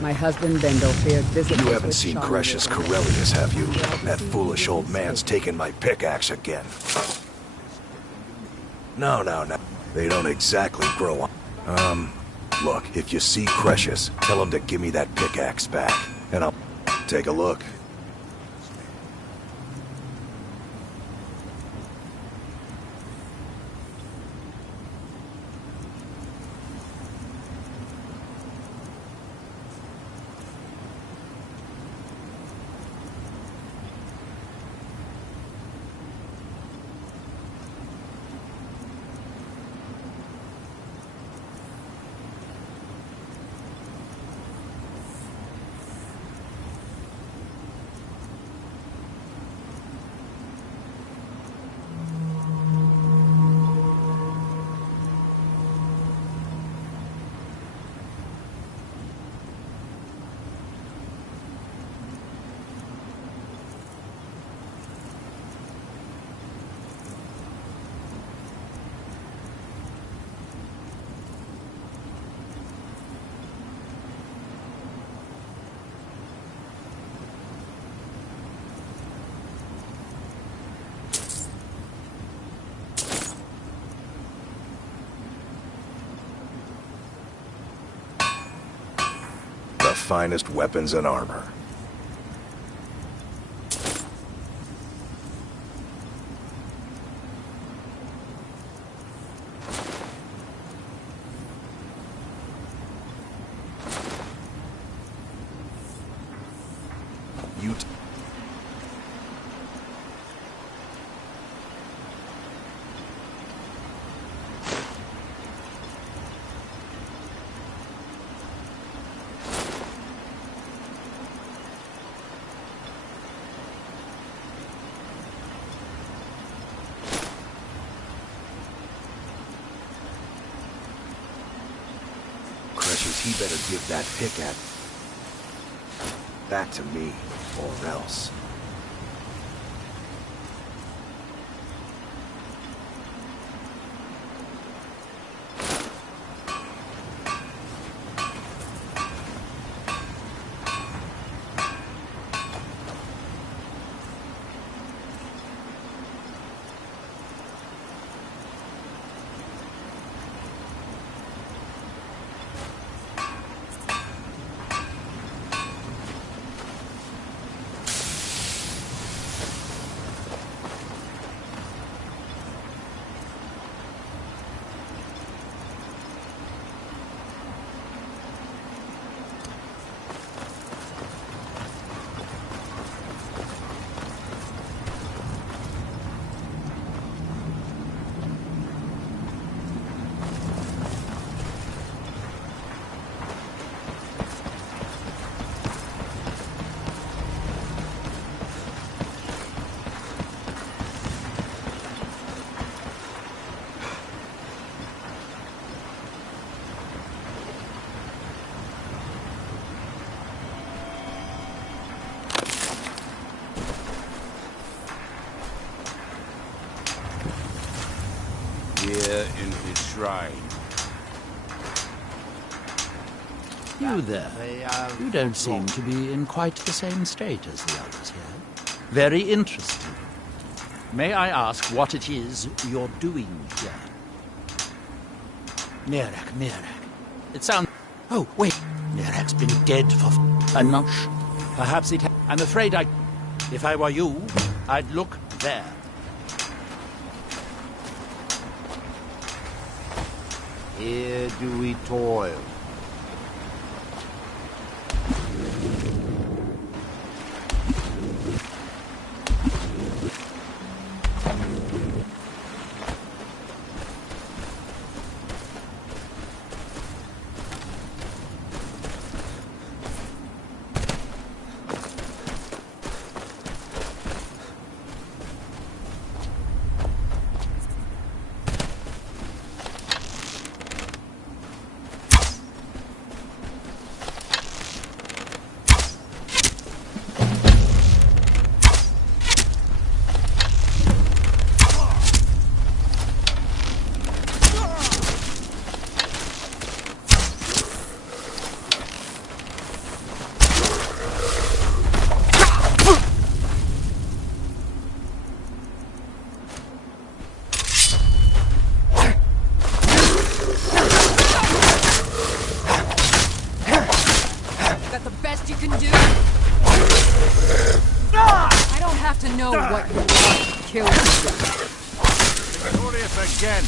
My husband Bendel feared visitors. You haven't seen Cresius Corellius, have you? That foolish old man's taken my pickaxe again. No. They don't exactly grow on. Look, if you see Cresius, tell him to give me that pickaxe back, and I'll take a look. Finest weapons and armor. He better give that pickaxe back to me, or else. fire in his shrine. You there. You don't seem to be in quite the same state as the others here. Very interesting. May I ask what it is you're doing here? Mirak. It sounds... Oh, wait. Mirak's been dead for... I'm not sure. Perhaps it... I'm afraid I... If I were you, I'd look there. Here do we toil. Again.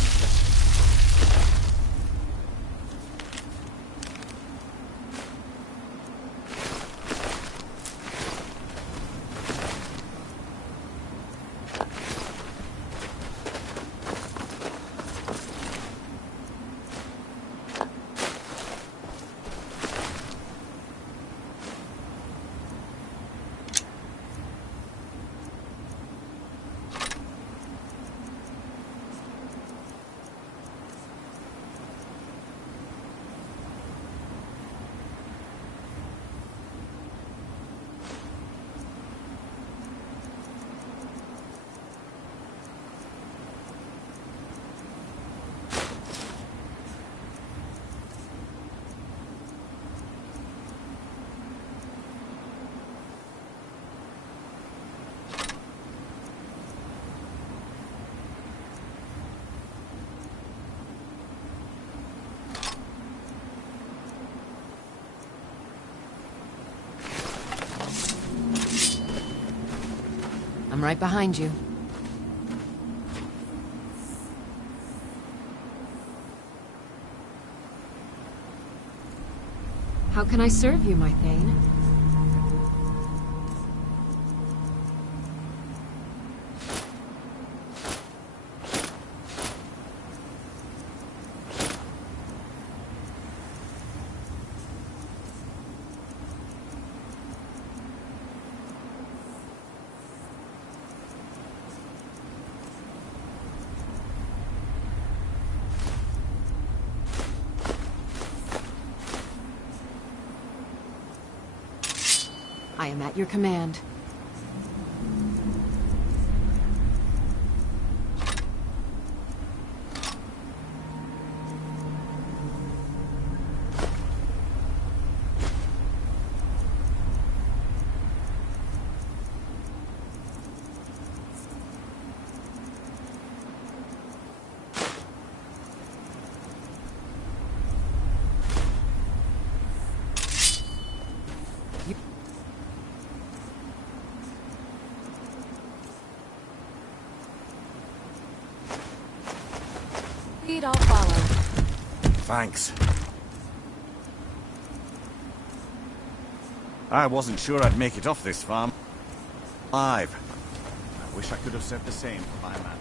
I'm right behind you. How can I serve you, my Thane? I am at your command. Lead, I'll follow. Thanks. I wasn't sure I'd make it off this farm alive. I wish I could have said the same for my man.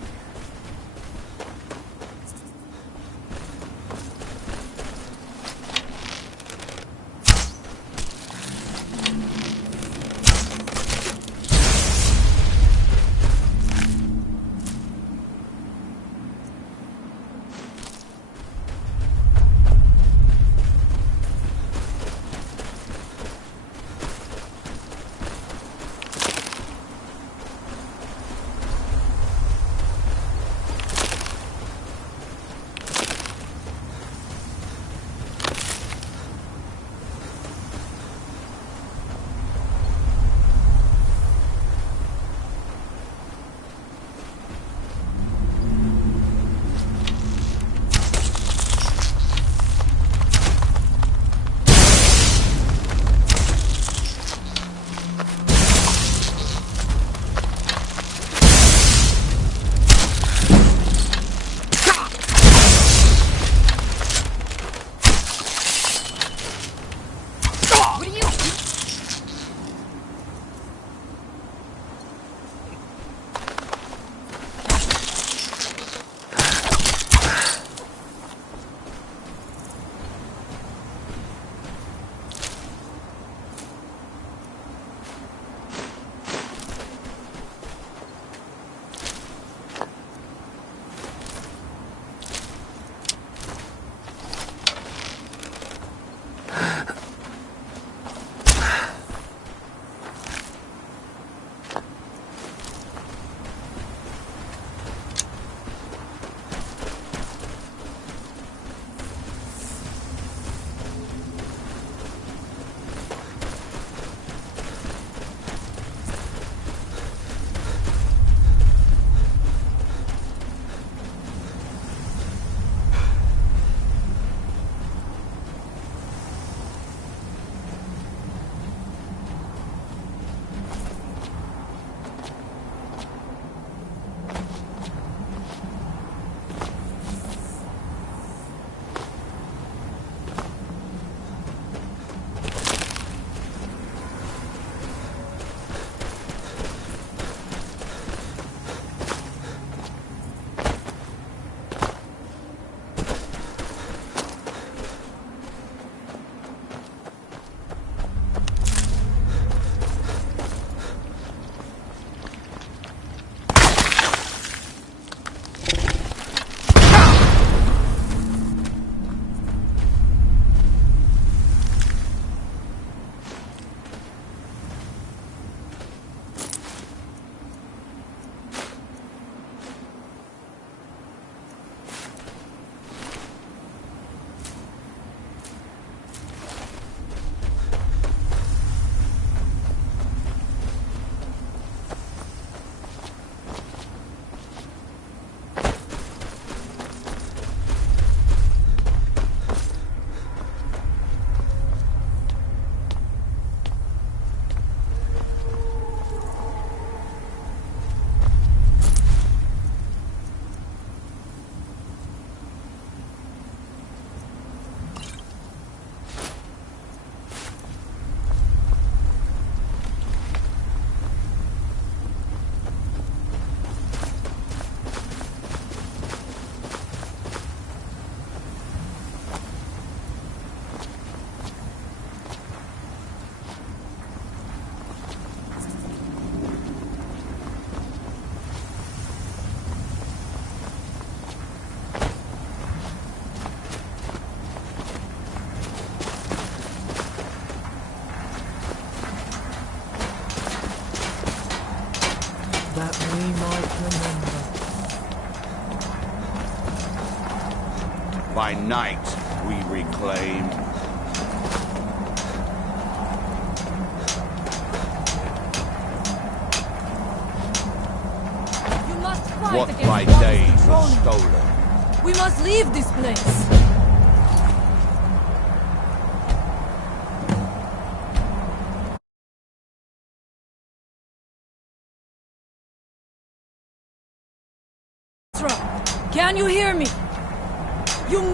we might remember. By night, we reclaim. You must fight What against by what day is was controlling. stolen. We must leave this place. Can you hear me? You